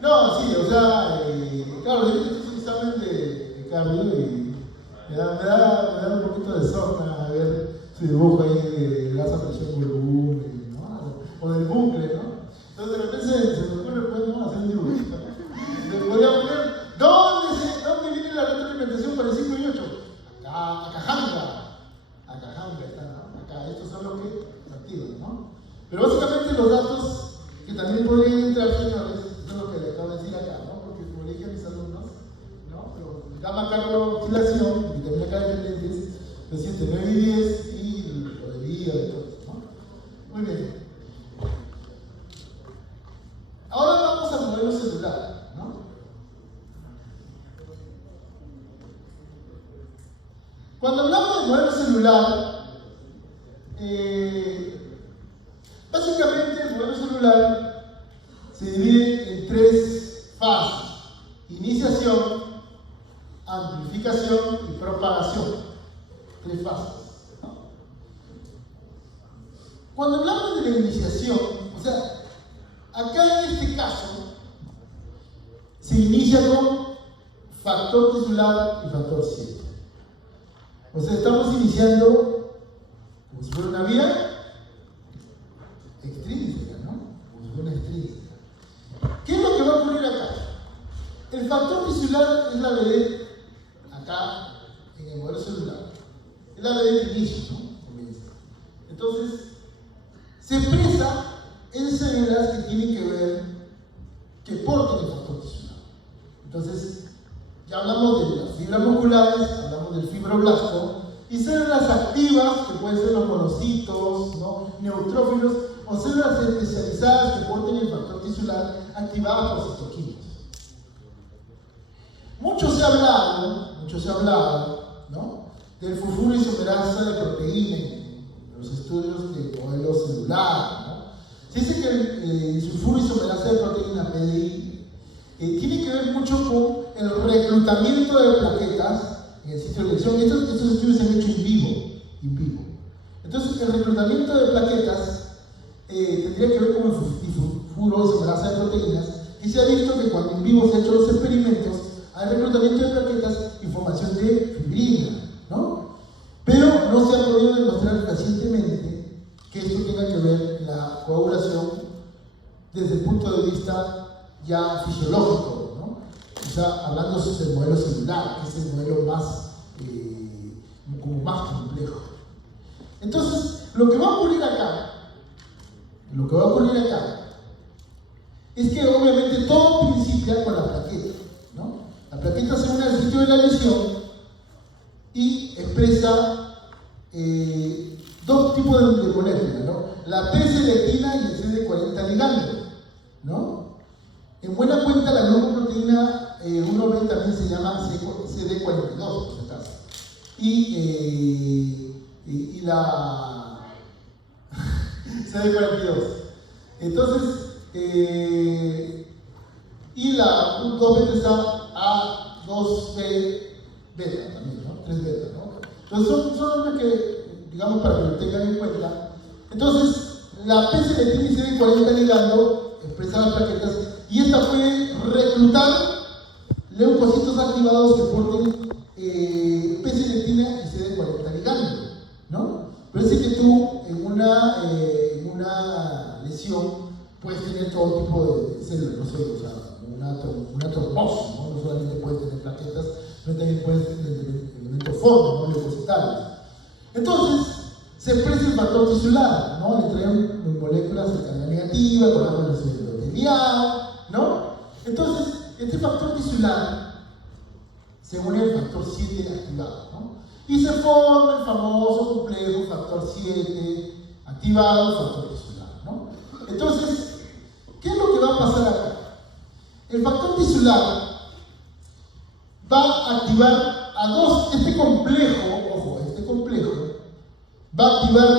No, sí, o sea, claro, yo hice un examen de cardio y me da un poquito de sorna a ver su dibujo ahí de gasa, presión, volumen, ¿no? O del bucle, ¿no? Entonces de repente se me ocurre, pues, ¿no? Hacer un dibujito, ¿no? Le podría poner, ¿dónde viene la retroalimentación para el 5 y 8? Acá, Acajanga está, ¿no? Acá, estos son los que activan, ¿no? Pero básicamente los datos que también podrían entrar, señores, es lo que le acabo de decir acá, ¿no? Porque como le dije a mis alumnos, ¿no? Pero gamma carboxilación, vitamina K dependientes, reciente 9 y 10 y lo de hígado y todo eso, ¿no? Muy bien. Ahora vamos al modelo celular, ¿no? Cuando hablamos del modelo celular, básicamente el modelo celular se divide en 3 fases: iniciación, amplificación y propagación. 3 fases, ¿no? Cuando hablamos de la iniciación, o sea, acá en este caso se inicia con factor tisular y factor 7. O sea, estamos iniciando como si fuera una vía extrínseca, ¿no? Como si fuera una extrínseca. ¿Qué es lo que va a ocurrir acá? El factor tisular es la vedette, acá en el modelo celular, es la vedette de inicio, ¿no? Entonces, se expresa en células que tienen que ver, que porten el factor tisular. Entonces, ya hablamos de las fibras musculares, hablamos del fibroblasto, y células activas, que pueden ser los monocitos, ¿no? Neutrófilos, o células especializadas que porten el factor tisular activadas por citoquinas. Mucho se ha hablado, ¿no? Del sulfuro isomerasa de proteína en los estudios de modelo celular, ¿no? Se dice que el sulfuro isomerasa de proteína, PDI, tiene que ver mucho con el reclutamiento de plaquetas en el sitio de elección. Estos estudios se han hecho in vivo. Entonces, el reclutamiento de plaquetas tendría que ver con el sulfuro isomerasa de proteínas, y se ha visto que cuando en vivo se han hecho los experimentos, hay reclutamiento de plaquetas y formación de fibrina, ¿no? Pero no se ha podido demostrar fehacientemente que esto tenga que ver en la coagulación desde el punto de vista ya fisiológico, ¿no? O sea, hablando del modelo celular, que es el modelo más, como más complejo. Entonces, lo que va a ocurrir acá es que obviamente todo principia con la plaqueta, ¿no? La plaqueta se une al sitio de la lesión y expresa 2 tipos de moléculas, ¿no? La P-selectina y el CD40 ligando, ¿no? En buena cuenta, la glucoproteína 1B también se llama CD42, por si acaso. Y la CD42. Entonces, y la 2 beta está A2B beta también, ¿no? 3 beta, ¿no? Entonces son nombres que, digamos, para que lo tengan en cuenta. Entonces, la PCL-3 y CD40 ligando expresa las plaquetas y esta puede reclutar leucocitos activados que porten PCL-3 y CD40 ligando, ¿no? Parece que tú en una lesión puedes tener todo tipo de células, no sé, o sea, una trombosis, ¿no? No solamente puedes tener plaquetas, pero también puedes tener elementos formes, ¿no? Leucocitales. Entonces, se expresa el factor tisular, ¿no? Le traen moléculas de carga negativa, con la endotelial, ¿no? Entonces, este factor tisular se une al factor 7 activado, ¿no? Y se forma el famoso complejo factor 7 activado, el factor tisular, ¿no? Entonces, ¿qué es lo que va a pasar acá? El factor tisular va a activar este complejo, ojo, este complejo, va a activar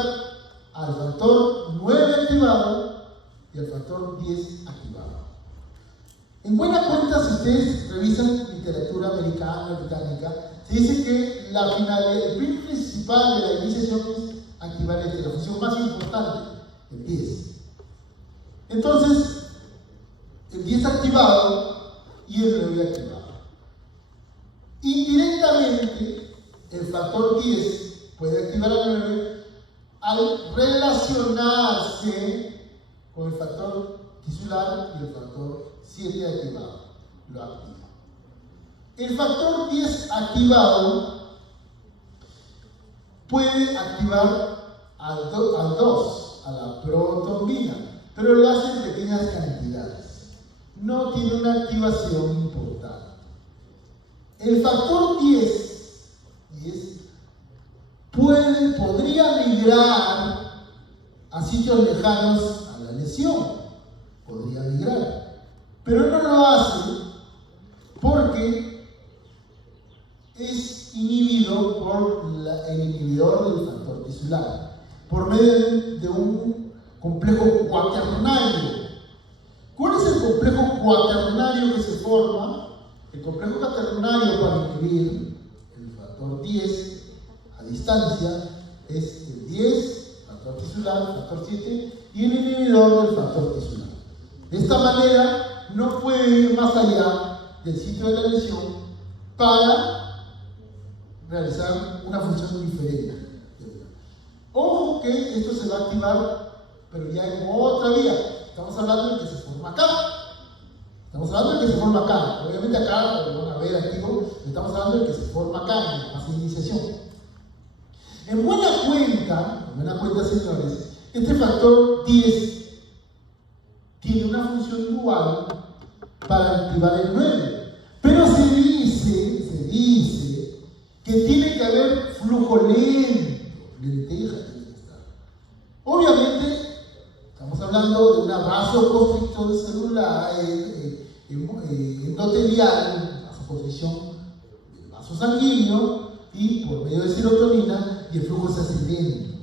al factor 9 activado y al factor 10 activado. En buena cuenta, si ustedes revisan literatura americana, británica, se dice que el fin principal de la iniciación es activar la función más importante, el 10. Entonces, el 10 activado y el 9 activado. Indirectamente, el factor 10 puede activar al 9 al relacionarse con el factor tisular y el factor 7 activado. Lo activa. El factor 10 activado puede activar al 2, a la protrombina, pero lo hace en pequeñas cantidades. No tiene una activación importante. El factor 10 podría migrar a sitios lejanos a la lesión. Podría migrar. Pero no lo hace porque es inhibido por el inhibidor del factor tisular, por medio de un complejo cuaternario. ¿Cuál es el complejo cuaternario que se forma? El complejo cuaternario para inhibir el factor 10 a distancia es el 10, factor tisular, factor 7 y el inhibidor del factor tisular. De esta manera no puede ir más allá del sitio de la lesión para realizar una función diferente. Ojo que esto se va a activar, pero ya en otra vía. Estamos hablando del que se forma acá. Obviamente acá lo van a ver activo, estamos hablando del que se forma acá en la fase de iniciación. En buena cuenta, señores, este factor 10 tiene una función dual para activar el 9. Pero se dice que tiene que haber flujo lento, lenteja tiene que estar. Obviamente, estamos hablando de una vasoconstricción celular endotelial, vasoconstricción del vaso sanguíneo, y por medio de serotonina, y el flujo se hace lento.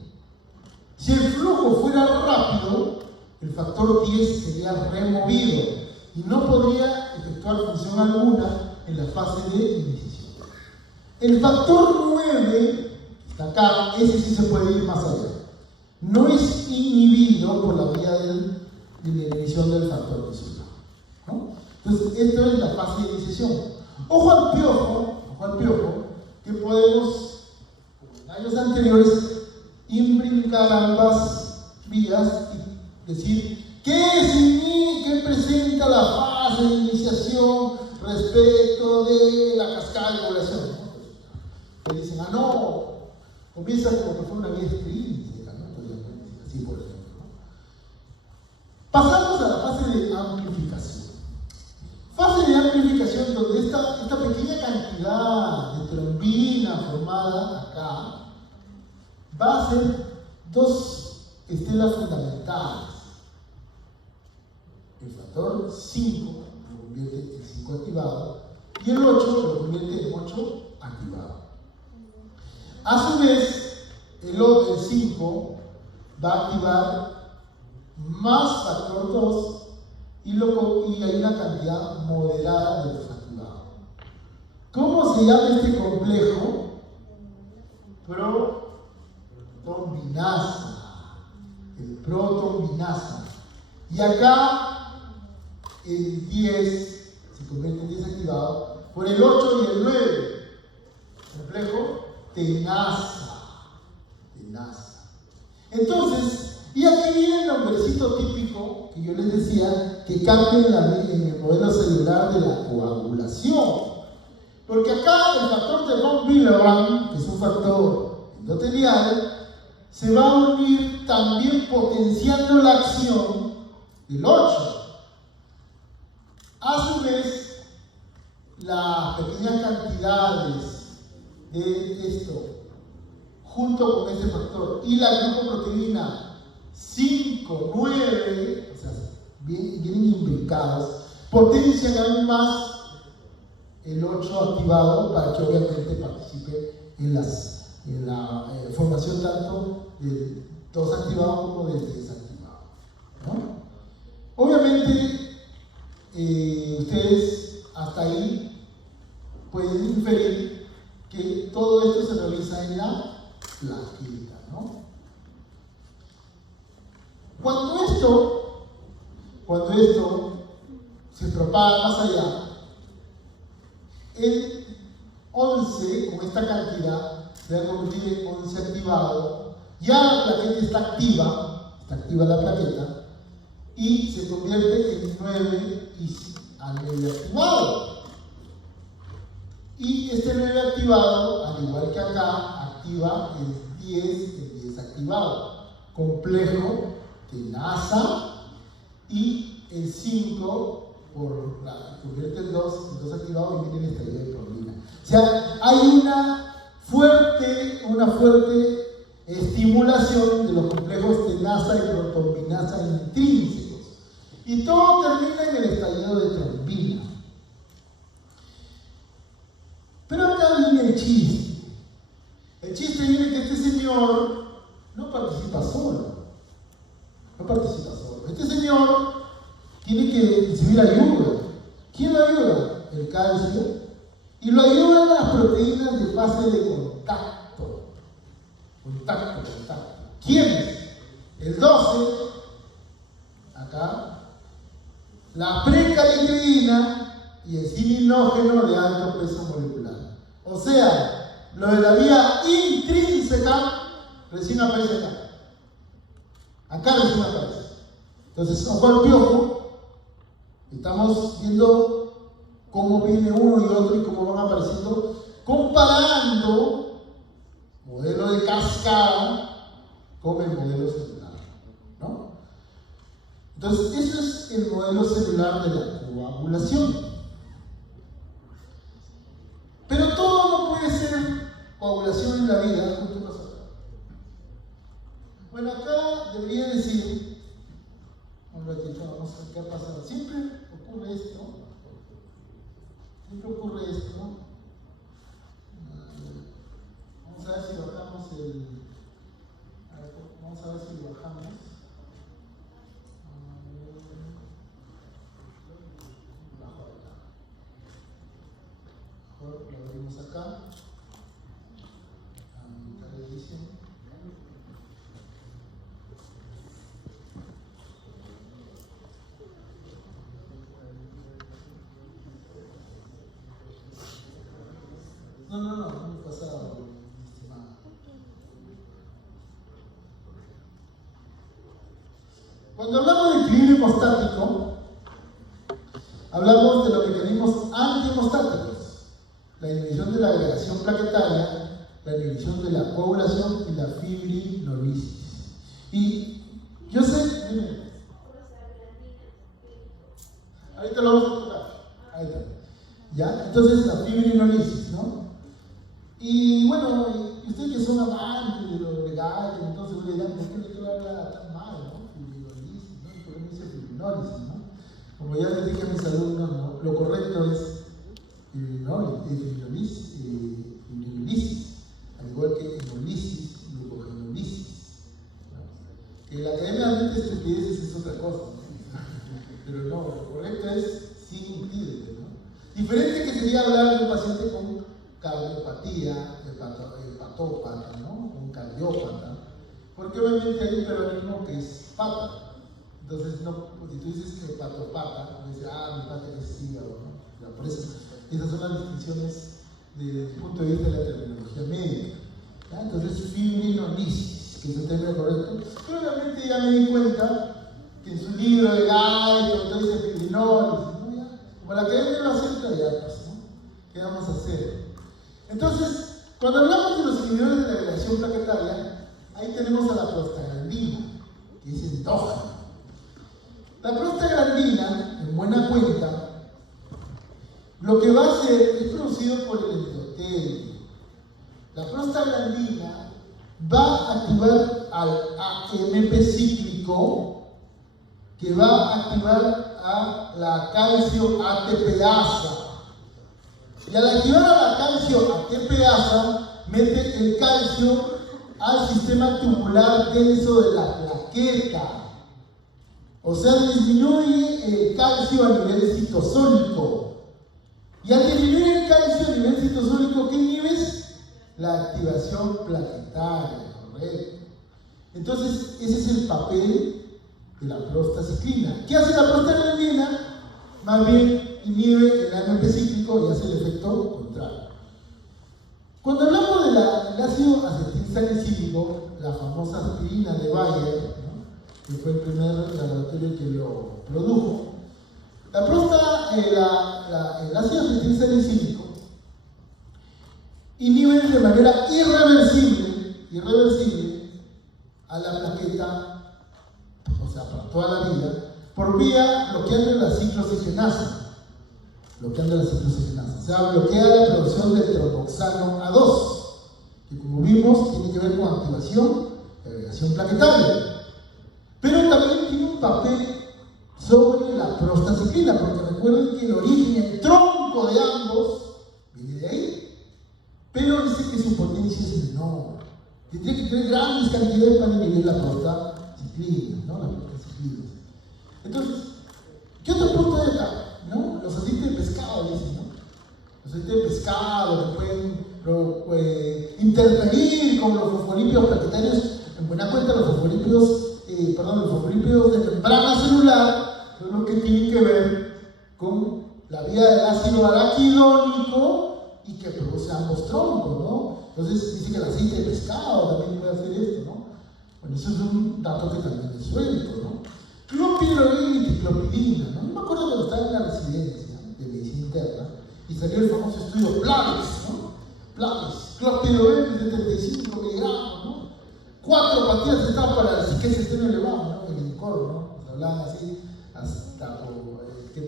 Si el flujo fuera rápido, el factor 10 sería removido y no podría efectuar función alguna en la fase de iniciación. El factor 9, está acá, ese sí se puede ir más allá. No es inhibido por la vía de la inhibición del factor tisular, ¿no? Entonces, esto es la fase de iniciación. Ojo al piojo, que podemos, como en años anteriores, imbrincar ambas vías y decir qué presenta la fase de iniciación respecto de la cascada de población, ¿no? Que dicen, no, comienza como que fue una vía extrínseca, ¿no? Así por ejemplo, ¿no? Pasamos a la fase de amplificación. Fase de amplificación donde esta pequeña cantidad de trombina formada acá va a ser dos estelas fundamentales. El factor 5 5 activado, y el 8 lo convierte en 8 activado. A su vez, el 5 va a activar más factor 2 y hay una cantidad moderada de desactivado. ¿Cómo se llama este complejo? Protonvinasa. El protonvinasa. Y acá el 10 se convierte en 10 activado por el 8 y el 9. Complejo tenasa. Entonces, y aquí viene el nombrecito típico que yo les decía que cambia en el modelo celular de la coagulación. Porque acá el factor de von Willebrand, que es un factor endotelial, se va a unir también potenciando la acción del 8. A su vez, las pequeñas cantidades de esto, junto con ese factor, y la glucoproteína 5, 9, o sea, vienen imbricados, potencian aún más el 8 activado para que obviamente participe en la formación tanto del 2 activado como del 10 activado, ¿no? Obviamente, ustedes hasta ahí pueden inferir que todo esto se realiza en la plaqueta, ¿no? Cuando esto se propaga más allá, el 11, con esta cantidad, se va a convertir en 11 activado. Ya la plaqueta está activa la plaqueta, y se convierte en 9 activado. Y este 9 activado, al igual que acá, activa el 10 activado. Complejo tenasa, y el 5 convierte en 2 activado y viene el estallido de prolina. O sea, hay una fuerte estimulación de los complejos tenasa y protonvinasa intrínsecos. Y todo termina en el estallido de trombina. Pero acá viene el chiste. El chiste viene que este señor no participa solo. Este señor tiene que recibir ayuda. ¿Quién lo ayuda? El calcio. Y lo ayudan las proteínas de fase de contacto. ¿Quiénes? El 12, acá, la precalcitrina y el cininógeno de alto peso molecular. O sea, lo de la vía intrínseca recién aparece acá. Acá recién aparece. Entonces, ojo al piojo, estamos viendo cómo viene uno y otro y cómo van apareciendo, comparando modelo de cascada con el modelo celular, ¿no? Entonces, eso es el modelo celular de la coagulación. Pero todo no puede ser coagulación en la vida. ¿Qué pasa acá? Bueno, acá debería decir, un ratito, vamos a ver qué ha pasado. Siempre ocurre esto. Vamos a ver si bajamos Mejor lo abrimos acá. No me pasa, estimado. Cuando hablamos de equilibrio hemostático, hablamos de los mecanismos antihemostáticos, la inhibición de la agregación plaquetaria, la inhibición de la coagulación y la fibrinolisis. Y yo sé, dime, ahorita lo vamos a tocar, ahí está. ¿Ya? Entonces la fibrinolisis, ¿no? Y bueno, y ustedes que son amantes de lo legal, entonces le dirán, ¿por qué le habla tan mal, no? Fibrinolisis, ¿no? ¿Por qué no dice fibrinolisis, no? Como ya les dije a mis alumnos, ¿no? lo correcto es ¿no? Fibrinolysis, al igual que hemolisis, glucogenolisis. ¿No? Que la academia de estupideces es otra cosa, ¿no? Pero no, lo correcto es sin impídete, ¿no? Diferente que sería hablar de un paciente con cardiopatía, hepatópata, ¿no? Un cardiópata, porque obviamente hay un peronismo que es pata. Entonces, no, si tú dices hepatopata, dices, mi pata es hígado, ¿no? Por eso, esas son las distinciones desde el punto de vista de la terminología médica. ¿Ya? Entonces, fibrinolysis, que es el término correcto. Pero obviamente ya me di cuenta que en su libro de Gay, cuando dice fibrinólisis, ¿no? Ya, como la que él lo acepta, ya pues, ¿no? ¿Qué vamos a hacer? Entonces, cuando hablamos de los inhibidores de la agregación plaquetaria, ahí tenemos a la prostaglandina, que es endógena. La prostaglandina, en buena cuenta, lo que va a hacer es producido por el endotelio. La prostaglandina va a activar al AMP cíclico, que va a activar a la calcio ATPasa. Y al activar a la calcio ATPasa, mete el calcio al sistema tubular denso de la plaqueta. O sea, disminuye el calcio a nivel citosólico. Y al disminuir el calcio a nivel citosólico, ¿qué inhibes? La activación plaquetaria, ¿correcto? Entonces, ese es el papel de la prostaciclina. ¿Qué hace la prostaglandina? Más bien inhibe el AMP cíclico y hace el efecto contrario. Cuando hablamos del ácido acetilsalicílico, la famosa aspirina de Bayer, ¿no? Que fue el primer laboratorio que lo produjo, el ácido acetilsalicílico inhibe de manera irreversible a la plaqueta, o sea, para toda la vida, por vía bloqueando la ciclooxigenasa. O sea, bloquea la producción del tromboxano A2, que como vimos tiene que ver con activación y agregación plaquetaria. Pero también tiene un papel sobre la prostaciclina, porque recuerden que el origen, el tronco de ambos, viene de ahí. Pero dice que su potencia es menor. Tendría que tener grandes cantidades para inhibir la prostaciclina, ¿no? La prostaciclina. Entonces, ¿qué otro punto hay acá? ¿No? Los aceites de pescado, dicen, ¿no? Los aceites de pescado que pueden interferir con los fosfolípidos plaquetarios. En buena cuenta, los fosfolípidos de membrana celular son los que tienen que ver con la vía del ácido araquidónico y que produce ambos troncos, ¿no? Entonces dice que el aceite de pescado también puede hacer esto, ¿no? Bueno, eso es un dato que también es suelto, ¿no? Clopidogrel y ciclopidina, ¿no? Yo me acuerdo cuando estaba en la residencia de medicina interna y salió el famoso estudio PLAVES, ¿no? PLAVES, clopidogrel de 35 miligramos, ¿no? 4 pastillas estaban para el sistema elevado, ¿no? El INCOR, ¿no? Nos hablaban así hasta ¿qué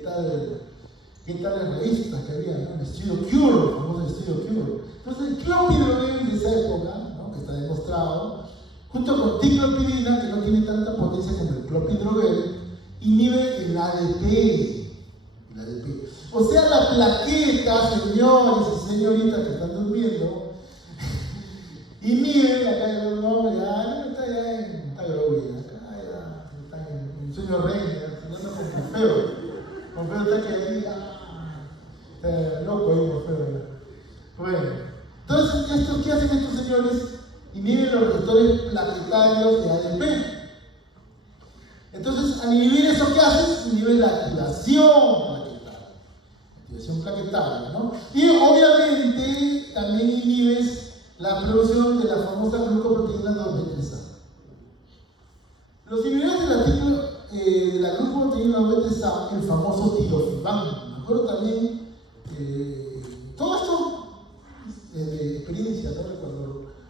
tal las revistas que había, ¿no? El estudio Cure, el famoso estudio Cure. Entonces el clopidogrel de esa época, ¿no? Que está demostrado, junto con ticlopidina, que no tiene tanta potencia como el clopidogrel, inhibe el ADP. O sea, la plaqueta, señores y señoritas que están durmiendo, inhibe la calle de los nombres, no está ya en Tagroya, acá ya está en sueño reina, soñando con Morfeo. Morfeo está que ahí, loco ahí Morfeo. Bueno, entonces, ¿qué hacen estos señores? Inhiben los receptores plaquetarios de ADP. Entonces, al inhibir eso, ¿qué haces? Inhiben la activación plaquetaria, ¿no? Y obviamente también inhibes la producción de la famosa glucoproteína 2B3A. Los inhibidores de la glucoproteína 2B3A, el famoso tirofibán. Me acuerdo también, todo esto de experiencia, ¿no? Cuando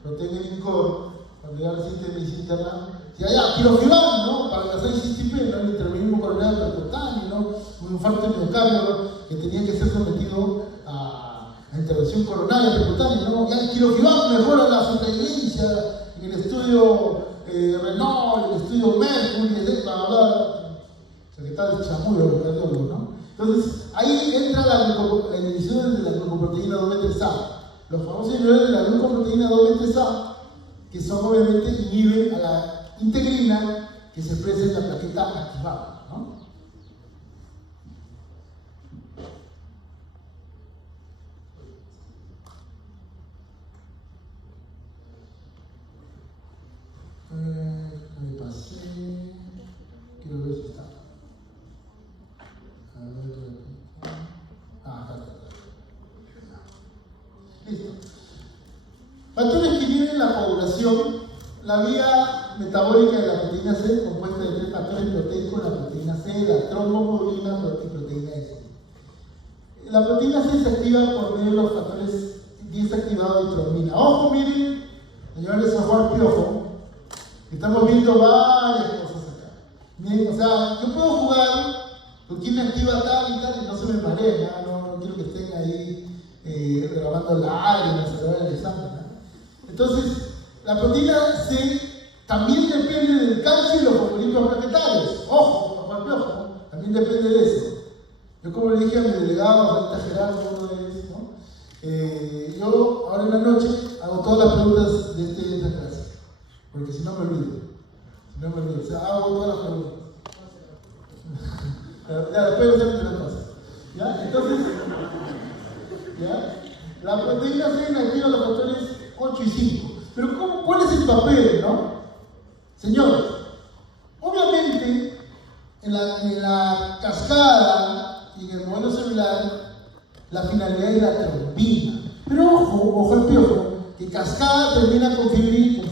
lo tengo en INCOR, cuando ya reciente de medicina interna, decía, tirofibán, ¿no? Para la 6-CTP, ¿no? El intervenimiento coronario percutáneo, ¿no? Un infarto de miocardio, ¿no? Que tenía que ser sometido a intervención coronaria percutánea, ¿no? Ya el tirofibán mejora la supervivencia en el estudio Renault, el estudio Mercury, etc. Para hablar, secretario Chamuyo, ¿no? Entonces, ahí entra la inhibición de la glucoproteína 2-beta-SA. Los famosos inhibidores de la glucoproteína 2-beta-SA, que son obviamente inhiben a la integrina que se expresa en la plaqueta activada, ¿no? Me pasé. Quiero ver si está. A ver, acá está. Listo. Factores que inhiben la coagulación, la vía metabólica de la proteína C, compuesta de 3 factores proteicos, la proteína C, la trombomodulina y proteína S. La proteína C se activa por medio de los factores 10 activados y trombina. Ojo, miren, señores, ojo al piojo. Estamos viendo varias cosas acá. Bien, o sea, yo puedo jugar con quién me activa tal y tal y no se me marea, no quiero que estén ahí grabando lágrimas a de sangre, ¿no? Entonces, la proteína C también depende del calcio y los fosfolitos plaquetarios. Ojo, Juan Piojo, también depende de eso. Yo, como le dije a mi delegado, ahorita Gerardo, uno de ellos, ¿no? Yo ahora en la noche hago todas las preguntas de esta clase. Porque si no me olvido. O sea, hago todas las preguntas. Ya, después de hacer las cosas. ¿Ya? Entonces, ¿ya? La proteína C activa los factores 8 y 5. Pero ¿cuál es el papel, no? Señores, obviamente, en la cascada y en el modelo celular, la finalidad es la trombina. Pero ojo al piojo, que cascada termina con fibrina.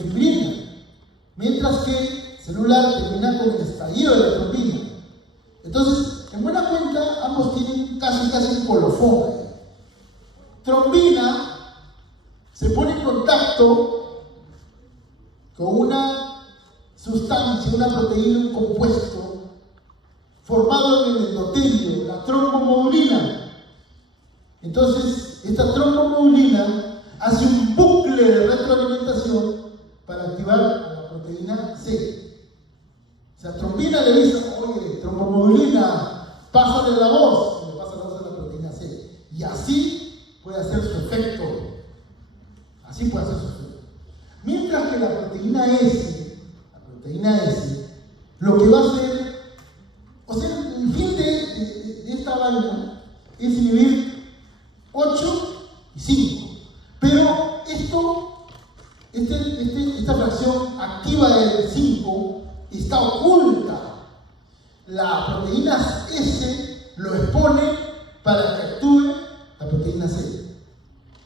Mientras que celular termina con el estallido de la trombina. Entonces, en buena cuenta, ambos tienen casi un colofón. Trombina se pone en contacto con una sustancia, una proteína, un compuesto formado en el endotelio, la trombomodulina. Entonces, esta trombomodulina hace un bucle de retroalimentación para activar proteína C. O sea, trombina le dice, oye, trombomodulina, pásale la voz, y le pasa la voz a la proteína C. Y así puede hacer su efecto. Mientras que la proteína S, lo que va a hacer, o sea, el fin de esta vaina es inhibir 8 y 5. Pero esta fracción activa del 5 está oculta. La proteína S lo expone para que actúe la proteína C.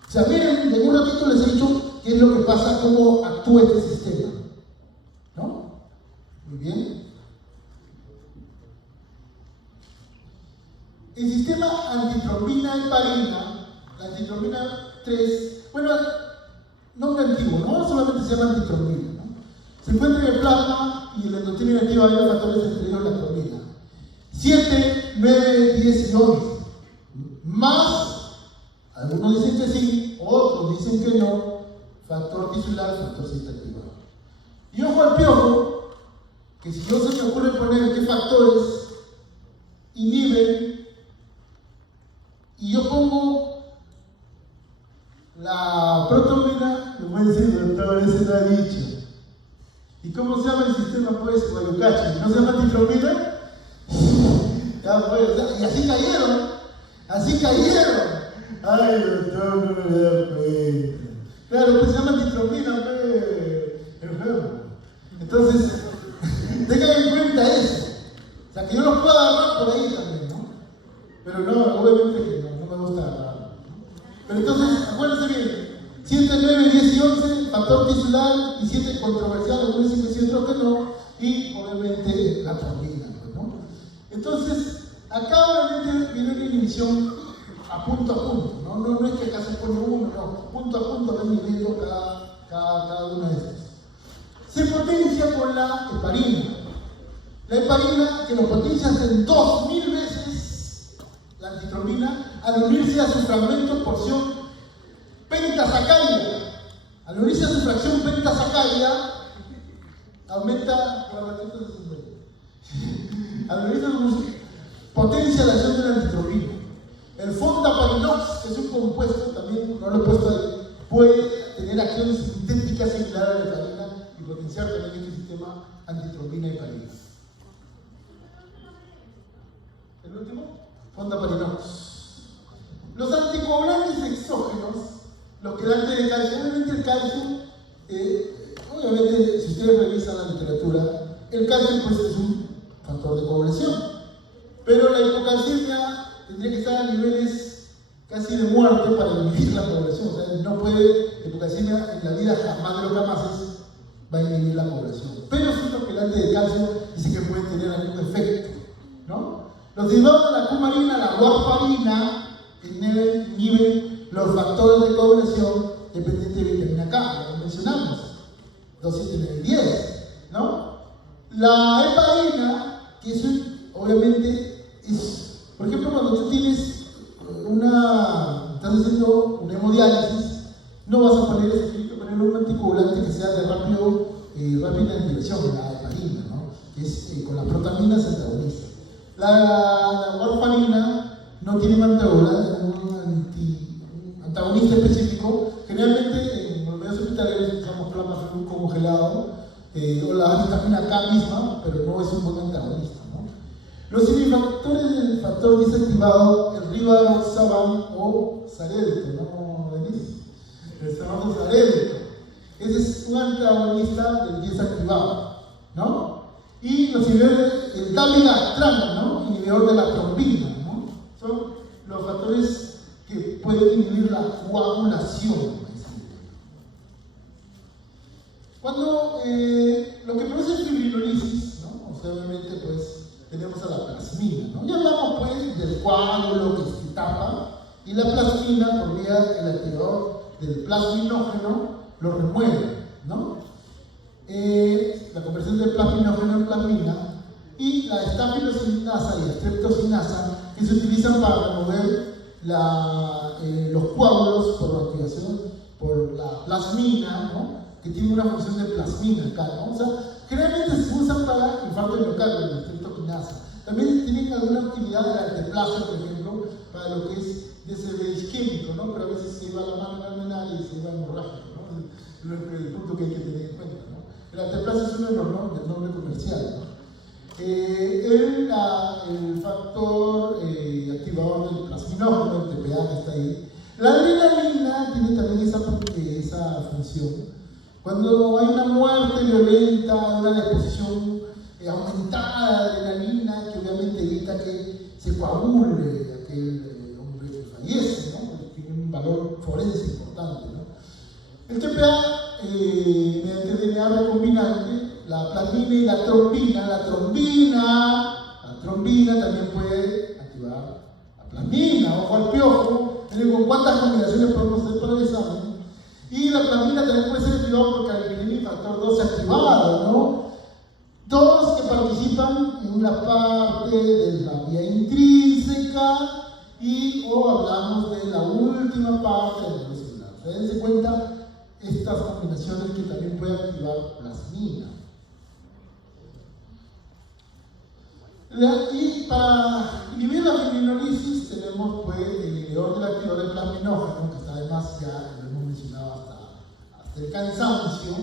O sea, miren, en un ratito les he dicho qué es lo que pasa, cómo actúa este sistema. ¿No? Muy bien. El sistema antitrombina-heparina, la antitrombina 3, bueno, nombre antiguo, ¿no? Solamente se llama antitrombina, ¿no? Se encuentra en el plasma y el endotelio activa varios factores, entre ellos la trombina. 7, 9, 10 y 11. Más, algunos dicen que sí, otros dicen que no, factor tisular, factor 7 activado. Y ojo al piojo, que si yo se me ocurre poner qué factores inhiben, y yo pongo la protrombina, me puede decir, doctor, ese lo ha dicho. ¿Y cómo se llama el sistema, pues, Guayucachi? ¿No se llama antitrombina? Ya, pues, y así cayeron. Ay, doctor, no me da cuenta. Claro, pues se llama antitrombina, pues, enfermo. Entonces, tengan en cuenta eso. O sea, que yo los puedo agarrar por ahí también, ¿no? Pero no, obviamente que no me gusta agarrar. Pero entonces, acuérdense bien, 7, 9, 10 y 11, factor tisular, y 7 controversial, algunos dicen que sí, otros que no, y obviamente la trombina, pues, ¿no? Entonces, acá obviamente viene una inhibición a punto, ¿no? No es que acá se pone uno, no, punto a punto ven midiendo cada una de estas. Se potencia con la heparina. La heparina, que lo potencia en 2000 veces la antitrombina, al unirse a su fragmento porción pentasacaria. Al unirse a su fracción pentasacaria, aumenta. Al unirse a su potencia la acción de la antitropina. El fondaparinux, que es un compuesto, también no lo he puesto ahí, puede tener acciones sintéticas similares a la heparina y potenciar también este sistema antitropina y heparina. El último, fondaparinux. Los anticoagulantes exógenos, los quelantes de calcio, obviamente el calcio, obviamente si ustedes revisan la literatura, el calcio pues es un factor de coagulación, pero la hipocalcemia tendría que estar a niveles casi de muerte para inhibir la coagulación. O sea, no puede, la hipocalcemia en la vida jamás de los jamases va a inhibir la coagulación. Pero sí los quelantes de calcio dicen que pueden tener algún efecto, ¿no? Los derivados de la cumarina, la warfarina, inhiben los factores de coagulación dependientes de vitamina K, lo mencionamos, 2, 7, 9, 10, ¿no? La heparina, que es obviamente es, por ejemplo, cuando tú tienes estás haciendo una hemodiálisis, no vas a poner un anticoagulante que sea de rápida inhibición, la heparina, ¿no? Que es con las proteaminas antagonistas. La warfarina no tiene un antagonista específico. Generalmente en los medios hospitalarios usamos plasma congelado o la vitamina K misma, pero no es un buen antagonista, ¿no? Los inhibidores del factor desactivado, el rivaroxaban o sarelto, ¿no, Denise? El famoso sarelto. Ese es un antagonista del desactivado, ¿no? Y los inhibidores, el dabigatran, ¿no? Inhibidor de la trombina, ¿no? Son los factores que pueden inhibir la coagulación. Cuando lo que produce fibrinolisis, ¿no? O sea, obviamente, pues, tenemos a la plasmina, ¿no? Ya hablamos, pues, del coágulo que se tapa, y la plasmina, por vía del activador del plasminógeno, lo remueve, ¿no? La conversión del plasminógeno en plasmina, y la estafilosinasa y la streptosinasa, que se utilizan para remover los coágulos por activación por la plasmina, ¿no? Que tiene una función de plasmina acá, ¿no? O sea, generalmente se usan para infarto de miocardio, la streptokinasa. También tienen alguna actividad de la anteplasia, por ejemplo, para lo que es DCB isquémico, ¿no? Pero a veces se va la mano alveolar y se va hemorrágico, ¿no? El punto que hay que tener en cuenta, ¿no? El anteplasia es un error, ¿no? Del nombre comercial, ¿no? El factor activador del plasminógeno, el TPA que está ahí. La adrenalina tiene también esa función. Cuando hay una muerte violenta, una deposición aumentada de adrenalina, que obviamente evita que se coagule aquel hombre que fallece, ¿no? Porque tiene un valor forense importante, ¿no? El TPA, mediante DNA recombinante, la plasmina y la trombina también puede activar la plasmina. Ojo al piojo, con cuántas combinaciones podemos hacer para el examen. Y la plasmina también puede ser activada por calciferina y factor 12 activado, ¿no? Todos que participan en una parte de la vía intrínseca o hablamos de la última parte de la celular. O sea, dense cuenta estas combinaciones que también pueden activar plasmina. Y para inhibir la fibrinolisis tenemos pues el inhibidor del activador del plasminógeno, que está además ya lo hemos mencionado hasta el cansancio,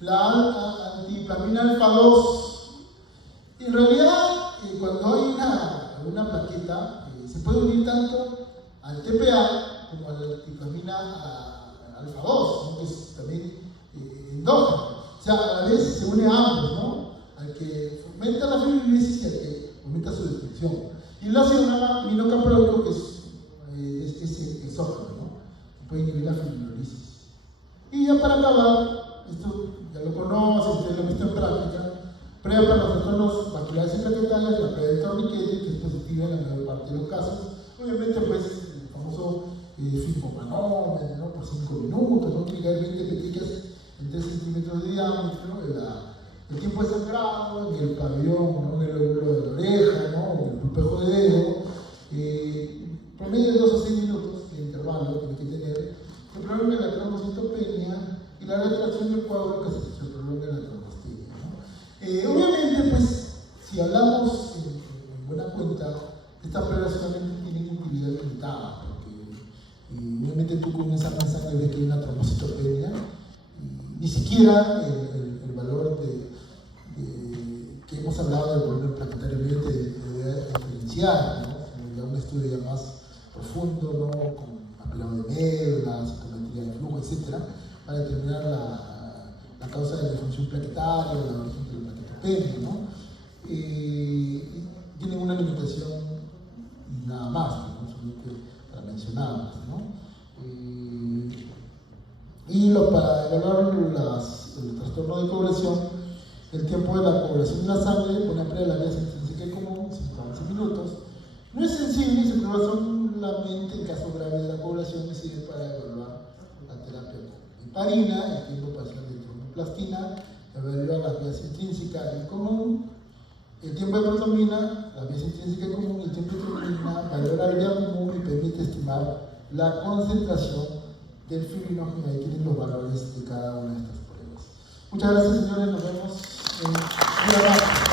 la antiplasmina alfa 2. En realidad, cuando hay una plaqueta, se puede unir tanto al TPA como a la antiplasmina alfa 2, ¿no? Que es también endógeno. O sea, a la vez se une a ambos, ¿no? Al que fomenta la fibrinolisis y al que fomenta su destrucción. Y el ácido aminocaproico, que es exógeno, ¿no? Que puede inhibir la fibrinolisis. Y ya para acabar, esto ya lo conocen, ustedes lo han visto en práctica, prueba para los trastornos vasculares y plaquetarios, la prueba de torniquete, que es positiva en la mayor parte de los casos. Obviamente, pues, el famoso fibromanómetro, ¿no? Por 5 minutos, ¿no? Tiene que haber 20 pequeñas en 3 centímetros de diámetro, el tiempo de sangrado, en el pabellón, ¿no? En el lóbulo de la oreja, ¿no? En el pulpejo de dedo, promedio de 2 a 6 minutos de intervalo tiene que tener, se prolonga la trombocitopenia y la retracción del coágulo que se prolonga la trombostenia, ¿no? Obviamente, pues, si hablamos en buena cuenta tú con un examen de sangre ves que hay una trombocitopenia, y ni siquiera el valor que hemos hablado del volumen plaquetario medio te debe diferenciar, ¿no? Ya un estudio ya más profundo, ¿no? Con apilado de médula, citometría de flujo, etc., para determinar la causa de la disfunción plaquetaria, la origen de la plaquetopenia, ¿no? Tienen una limitación y nada más, ¿no? Solamente para mencionarlas, ¿no? Para evaluar el trastorno de coagulación, el tiempo de la coagulación de la sangre pone a prueba la vía intrínseca y común, 5 a 11 minutos. No es sensible, se prueba solamente en caso grave de la coagulación y sirve para evaluar la terapia con heparina, el tiempo parcial de tromboplastina, evaluar las vías intrínsecas y común, el tiempo de protomina, la vía intrínseca y común, el tiempo de trombina, evaluar la vía común y permite estimar la concentración del fibrinógeno. Ahí tienen los valores de cada una de estas pruebas. Muchas gracias, señores, nos vemos en un rato.